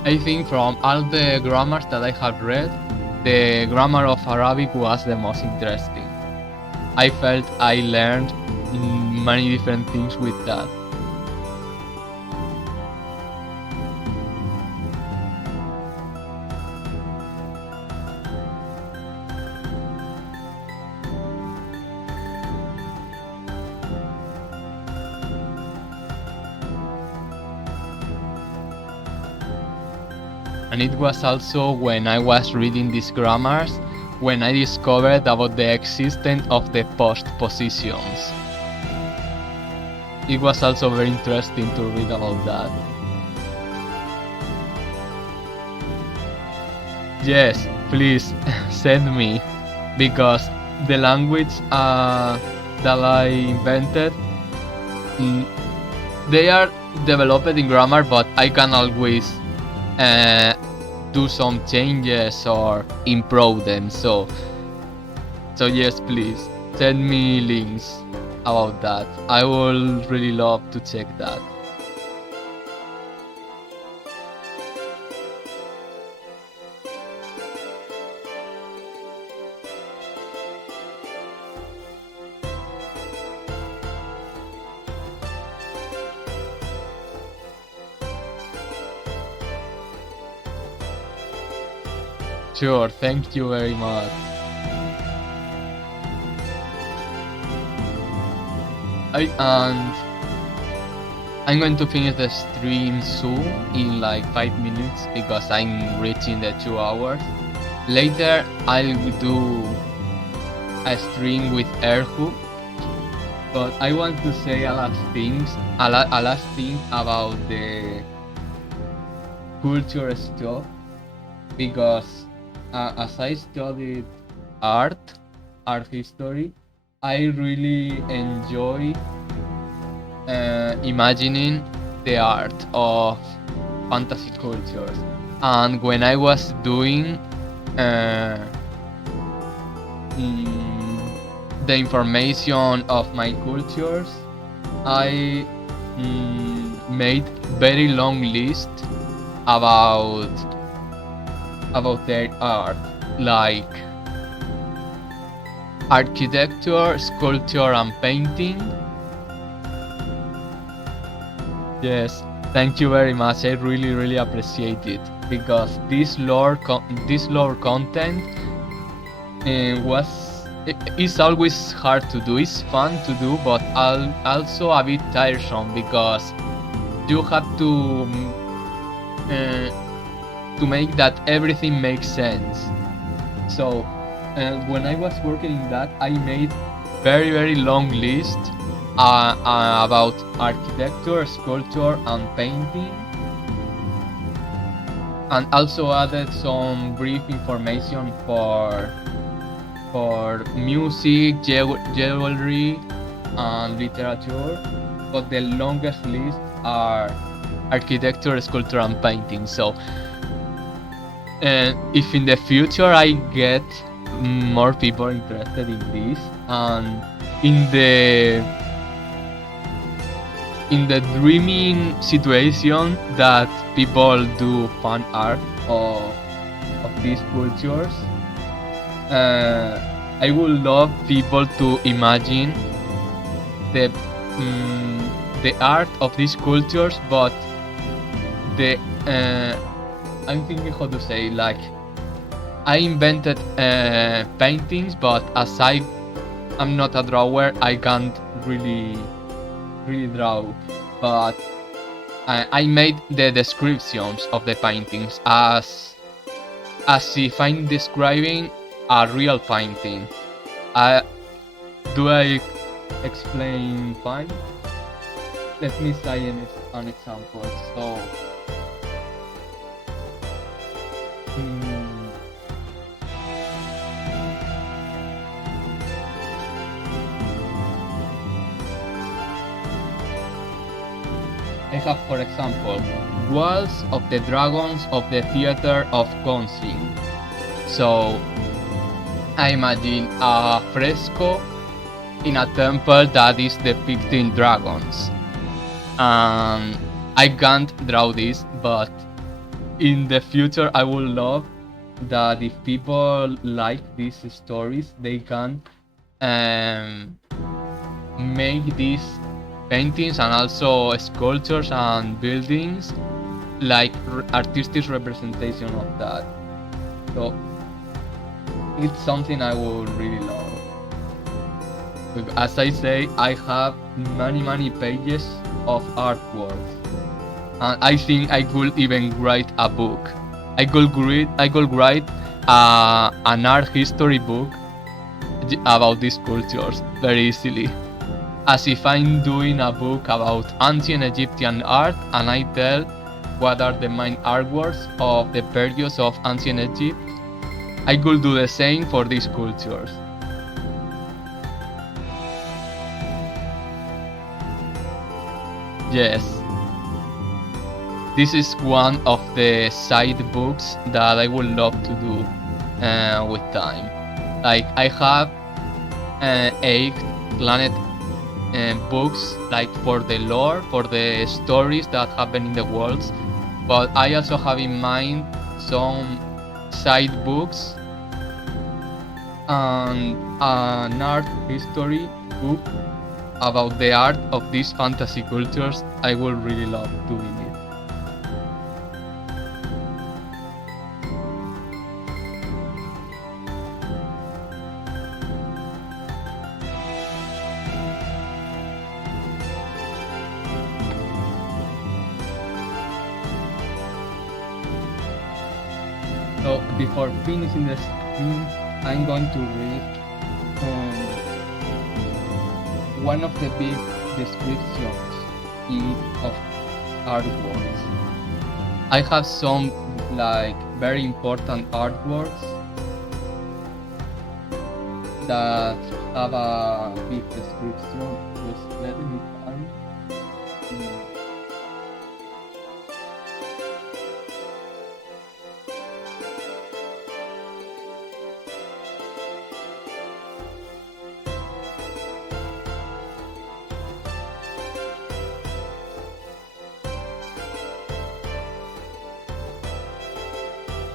I think from all the grammars that I have read, the grammar of Arabic was the most interesting. I felt I learned many different things with that. And it was also when I was reading these grammars when I discovered about the existence of the postpositions. It was also very interesting to read about that. Yes, please send me, because the language that I invented, they are developed in grammar, but I can always do some changes or improve them. So yes, please send me links about that. I will really love to check that. Sure, thank you very much. And I'm going to finish the stream soon, in like 5 minutes, because I'm reaching the 2 hours. Later, I'll do a stream with Erhu, but I want to say a last thing about the culture stuff, because as I studied art history, I really enjoy imagining the art of fantasy cultures. And when I was doing the information of my cultures, I made very long list about their art, like architecture, sculpture, and painting. Yes, thank you very much. I really appreciate it, because this lore content is always hard to do. It's fun to do, but also a bit tiresome, because you have to make that everything makes sense. So when I was working in that, I made very long list about architecture, sculpture, and painting, and also added some brief information for music, jewelry, and literature. But the longest list are architecture, sculpture, and painting. So if in the future I get more people interested in this, and in the in the dreaming situation that people do fan art of these cultures, I would love people to imagine the the art of these cultures, but the I'm thinking how to say, like, I invented paintings, but as I'm not a drawer, I can't really draw. But I made the descriptions of the paintings as if I'm describing a real painting. Do I explain fine? Let me say an example. So, I have, for example, walls of the dragons of the theater of Gonzing. So, I imagine a fresco in a temple that is depicting dragons. I can't draw this, but in the future I would love that if people like these stories, they can make these paintings and also sculptures and buildings like artistic representation of that. So it's something I would really love. As I say, I have many pages of artworks, and I think I could even write a book. I could write an art history book about these cultures very easily, as if I'm doing a book about ancient Egyptian art, and I tell what are the main artworks of the periods of ancient Egypt. I could do the same for these cultures. Yes. This is one of the side books that I would love to do with time. Like, I have 8 planet books, like, for the lore, for the stories that happen in the worlds, but I also have in mind some side books and an art history book about the art of these fantasy cultures. I would really love doing it. So before finishing the stream, I'm going to read one of the big descriptions of artworks. I have some, like, very important artworks that have a big description. Just let me find.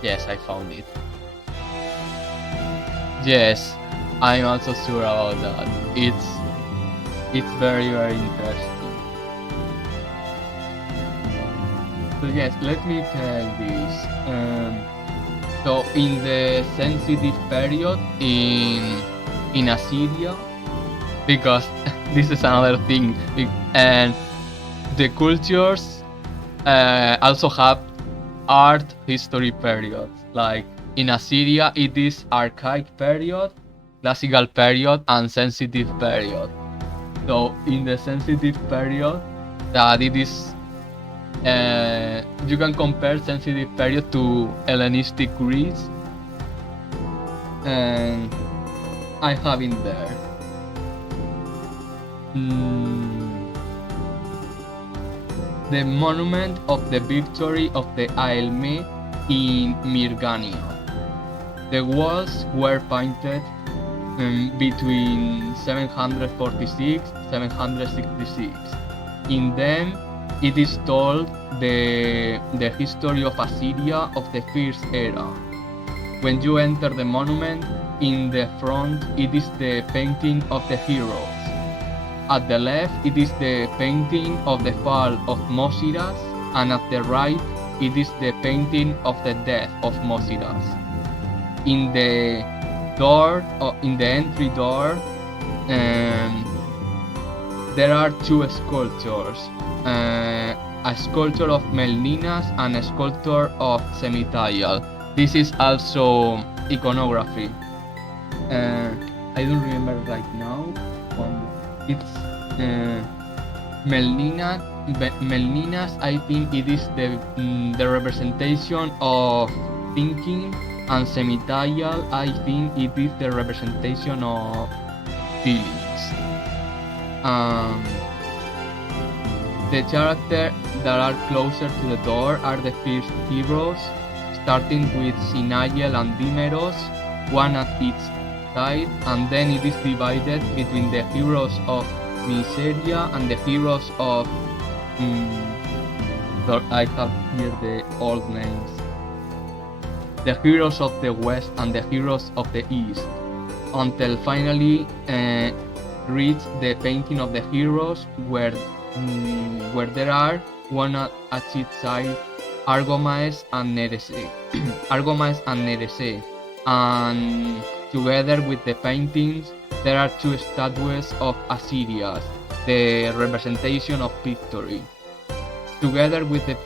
Yes, I found it. Yes, I'm also sure about that. It's very interesting. So yes, let me tell this. So in the sensitive period in Assyria, because this is another thing, and the cultures also have art history periods. Like, in Assyria, it is archaic period, classical period, and sensitive period. So in the sensitive period, that it is, you can compare sensitive period to Hellenistic Greece, and I have in there. The monument of the victory of the Aelme in Myrgania. The walls were painted between 746 766. In them, it is told the history of Assyria of the first era. When you enter the monument, in the front it is the painting of the heroes. At the left it is the painting of the fall of Mosiras, and at the right it is the painting of the death of Mosiras. In the entry door, there are two sculptures. A sculpture of Melninas and a sculpture of Semitayal. This is also iconography. I don't remember right now. It's Melninas. I think it is the representation of thinking, and Semitayal, I think it is the representation of feelings. The characters that are closer to the door are the first heroes, starting with Sinayel and Dimeros, one at each side, and then it is divided between the heroes of Miseria and the heroes of I have here the old names. The heroes of the west and the heroes of the east, until finally reach the painting of the heroes where there are one at each side, Argomaes and Nerese. Argomaes and Nerese, and together with the paintings there are two statues of Assyrias, the representation of victory. Together with the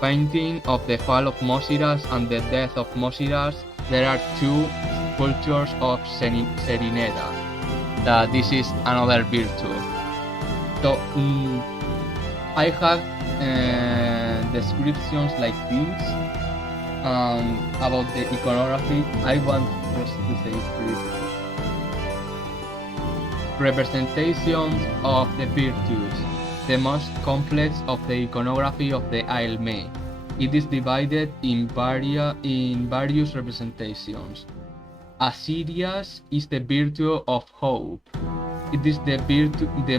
painting of the fall of Mosiras and the death of Mosiras, there are two sculptures of Serineda. That this is another virtue. So I have descriptions like this about the iconography. I want just to say briefly. Representations of the virtues, the most complex of the iconography of the Aelme. It is divided in various representations. Assyrias is the virtue of hope. It is the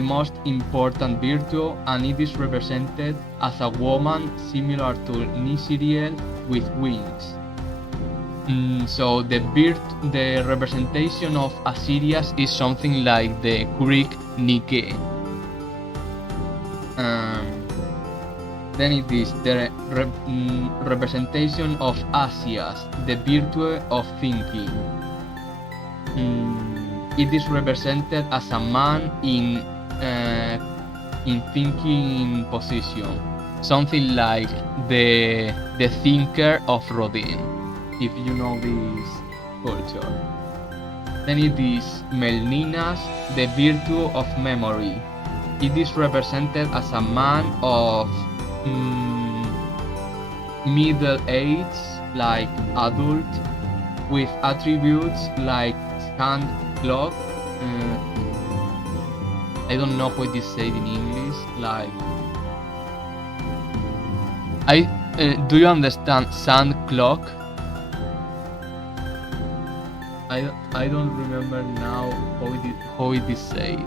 most important virtue, and it is represented as a woman similar to Nisiriel with wings. So the representation of Assyrias is something like the Greek Nike. Then it is the representation of Asias, the virtue of thinking. It is represented as a man in thinking position, something like the thinker of Rodin, if you know this culture. Then it is Melninas, the virtue of memory. It is represented as a man of middle age, like adult, with attributes like hand clock. I don't know what is said in English. Like, do you understand sand clock? I don't remember now how it is said.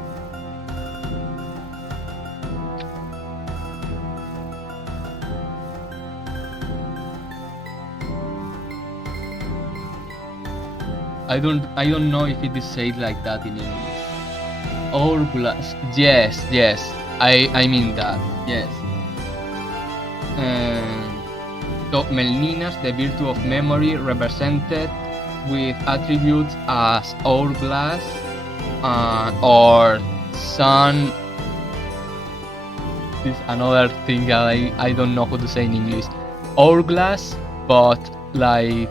I don't know if it is said like that in English. Hourglass. Yes. I mean that. Yes. So Melninas, the virtue of memory, represented with attributes as hourglass or sun. This is another thing that I don't know how to say in English. Hourglass, but like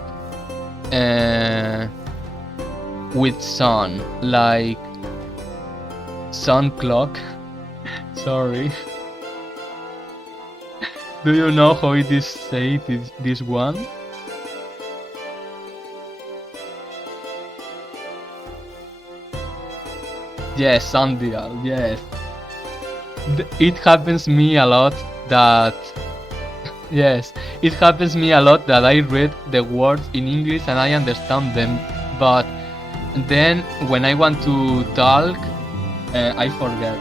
with sun, like sun clock. Sorry. Do you know how it is said, this one? Yes, sundial, yes. It happens me a lot that yes, it happens me a lot that I read the words in English and I understand them, but then when I want to talk, I forget.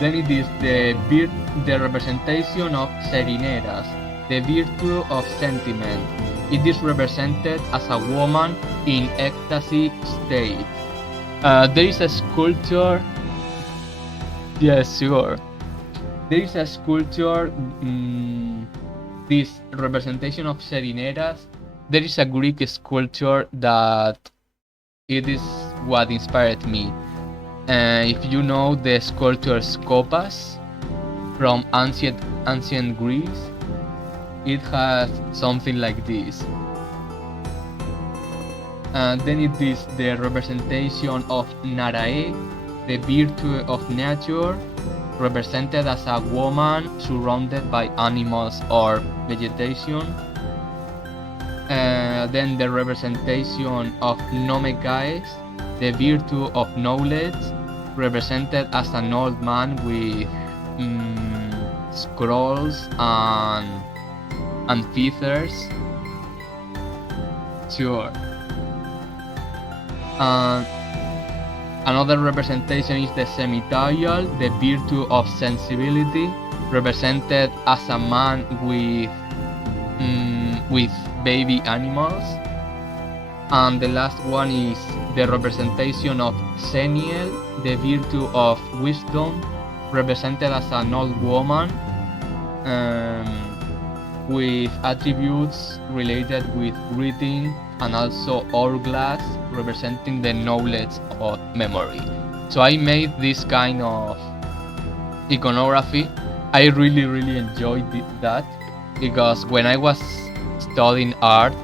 Then it is the representation of Serineras, the virtue of sentiment. It is represented as a woman in ecstasy state. There is a sculpture. Yes, sure. There is a sculpture. This representation of Serineras. There is a Greek sculpture that it is what inspired me. If you know the sculpture Skopas from ancient Greece, it has something like this. Then it is the representation of Narae, the virtue of nature, represented as a woman surrounded by animals or vegetation. Then the representation of Nomekais, the virtue of knowledge, represented as an old man with scrolls and feathers. Sure. Another representation is the Semitarial, the virtue of sensibility, represented as a man with baby animals. And the last one is the representation of Seniel, the virtue of wisdom, represented as an old woman with attributes related with reading, and also hourglass, representing the knowledge of memory. So I made this kind of iconography. I really enjoyed that, because when I was studying art,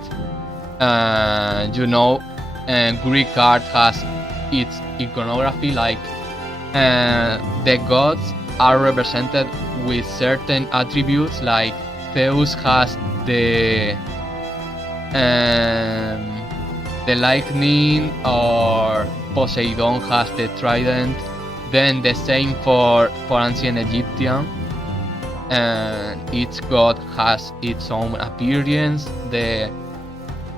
Greek art has its iconography, like the gods are represented with certain attributes, like Zeus has the lightning, or Poseidon has the trident. Then the same for ancient Egyptian, and each god has its own appearance.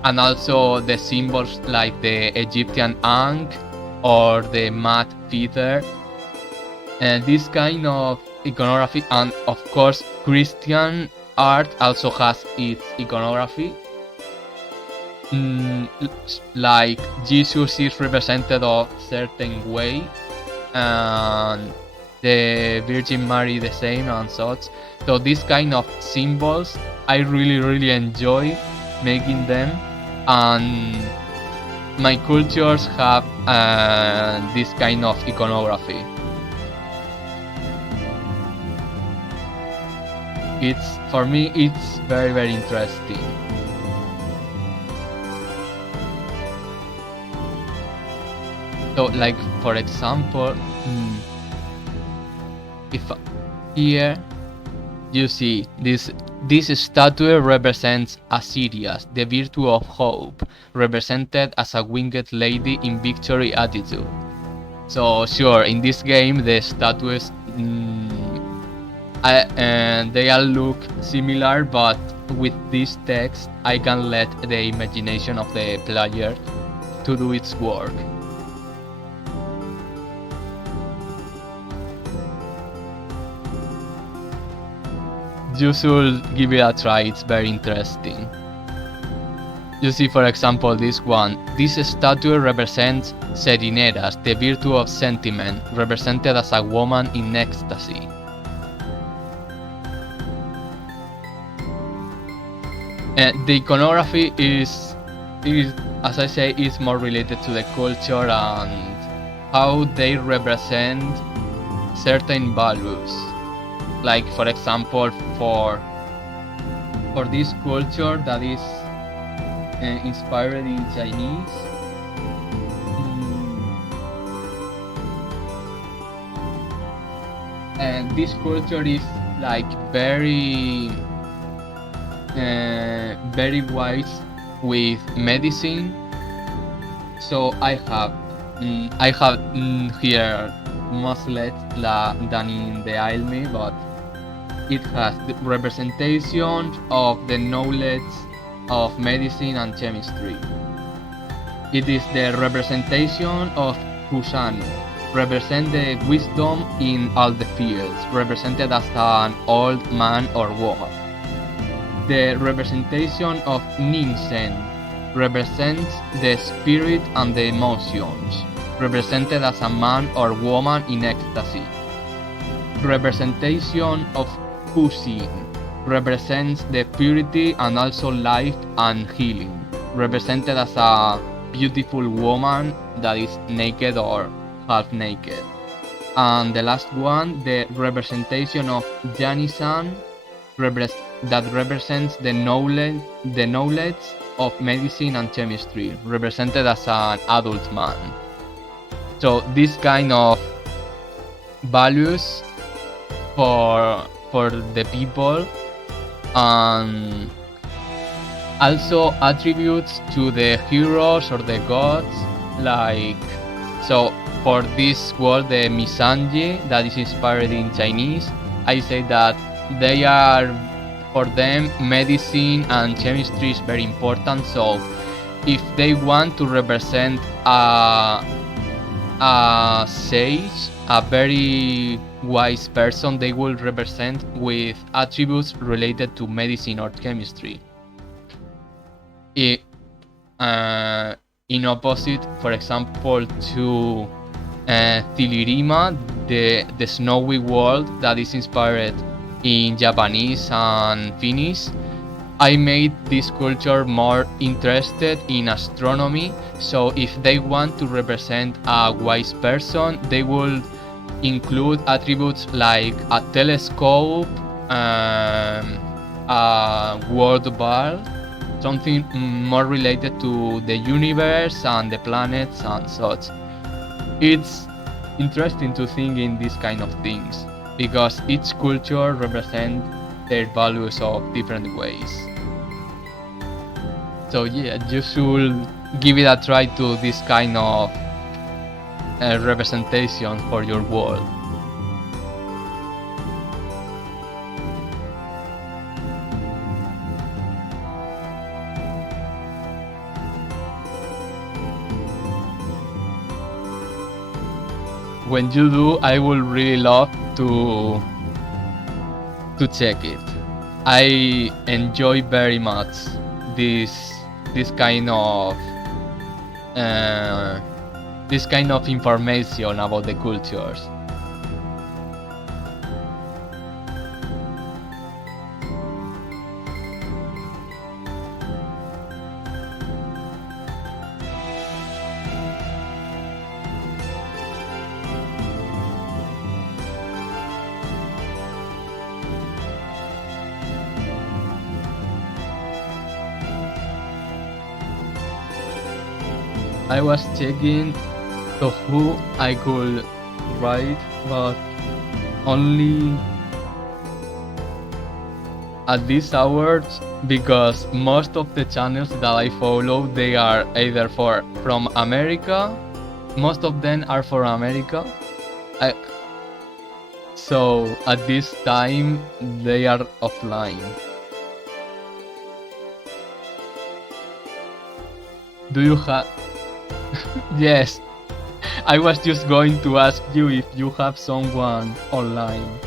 And also the symbols like the Egyptian ankh or the mat feather, and this kind of iconography. And of course Christian art also has its iconography. Like Jesus is represented a certain way, and the Virgin Mary the same, and such. So this kind of symbols I really enjoy making them, and my cultures have this kind of iconography. For me it's very interesting. So, like, for example, if here you see this statue represents Assyrias, the virtue of hope, represented as a winged lady in victory attitude. So sure, in this game the statues they all look similar, but with this text I can let the imagination of the player to do its work. You should give it a try, it's very interesting. You see, for example, this one. This statue represents Serineras, the virtue of sentiment, represented as a woman in ecstasy. The iconography is, as I say, is more related to the culture and how they represent certain values. Like, for example, for this culture that is inspired in Chinese, and this culture is like very wise with medicine. So I have here much less than in the Alentë, but it has the representation of the knowledge of medicine and chemistry. It is the representation of Kusanu, represent the wisdom in all the fields, represented as an old man or woman. The representation of Ningen represents the spirit and the emotions, represented as a man or woman in ecstasy. Representation of Pusin represents the purity and also life and healing, represented as a beautiful woman that is naked or half naked. And the last one, the representation of Janisan, that represents the knowledge of medicine and chemistry, represented as an adult man. So this kind of values for the people, and also attributes to the heroes or the gods, like, so for this word, the Misanji, that is inspired in Chinese, I say that they are, for them, medicine and chemistry is very important. So if they want to represent a sage, a very wise person, they will represent with attributes related to medicine or chemistry. In opposite, for example, to Tilirima, the snowy world that is inspired in Japanese and Finnish, I made this culture more interested in astronomy. So if they want to represent a wise person, they will include attributes like a telescope, a world ball, something more related to the universe and the planets and such. It's interesting to think in these kind of things, because each culture represents their values of different ways. So yeah, you should give it a try to this kind of representation for your world. When you do, I would really love to check it. I enjoy very much this kind of information about the cultures. I was checking to who I could write, but only at these hours, because most of the channels that I follow, they are either from America. Most of them are for America. So at this time they are offline. Do you have? Yes, I was just going to ask you if you have someone online.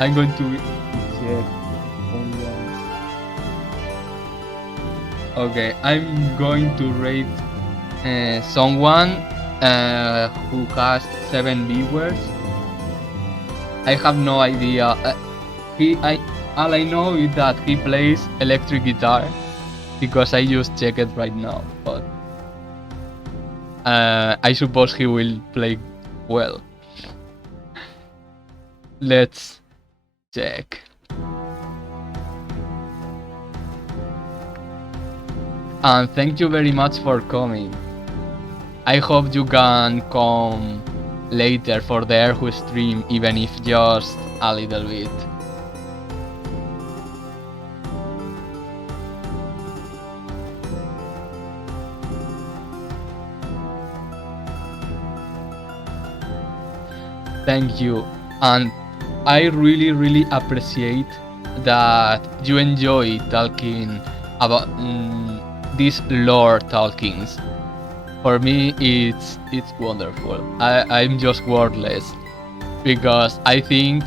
I'm going to check online. Okay, I'm going to rate someone who has 7 viewers. I have no idea. All I know is that he plays electric guitar, because I just check it right now. But I suppose he will play well. Let's check. And thank you very much for coming. I hope you can come later for the Erhu stream, even if just a little bit. Thank you, and I really appreciate that you enjoy talking about these lore talkings. For me, it's wonderful. I'm just wordless because I think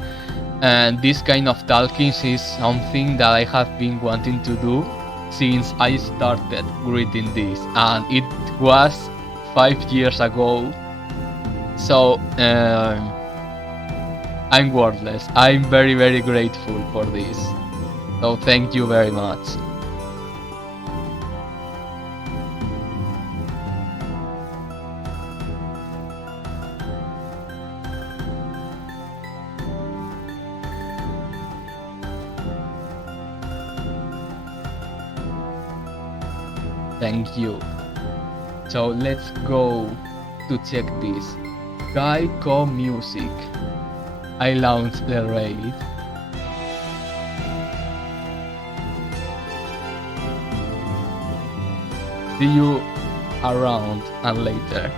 this kind of talkings is something that I have been wanting to do since I started reading this, and it was 5 years ago. So I'm wordless. I'm very, very grateful for this. So thank you very much. Thank you. So let's go to check this. Geico Music. I launched the raid. See you around and later.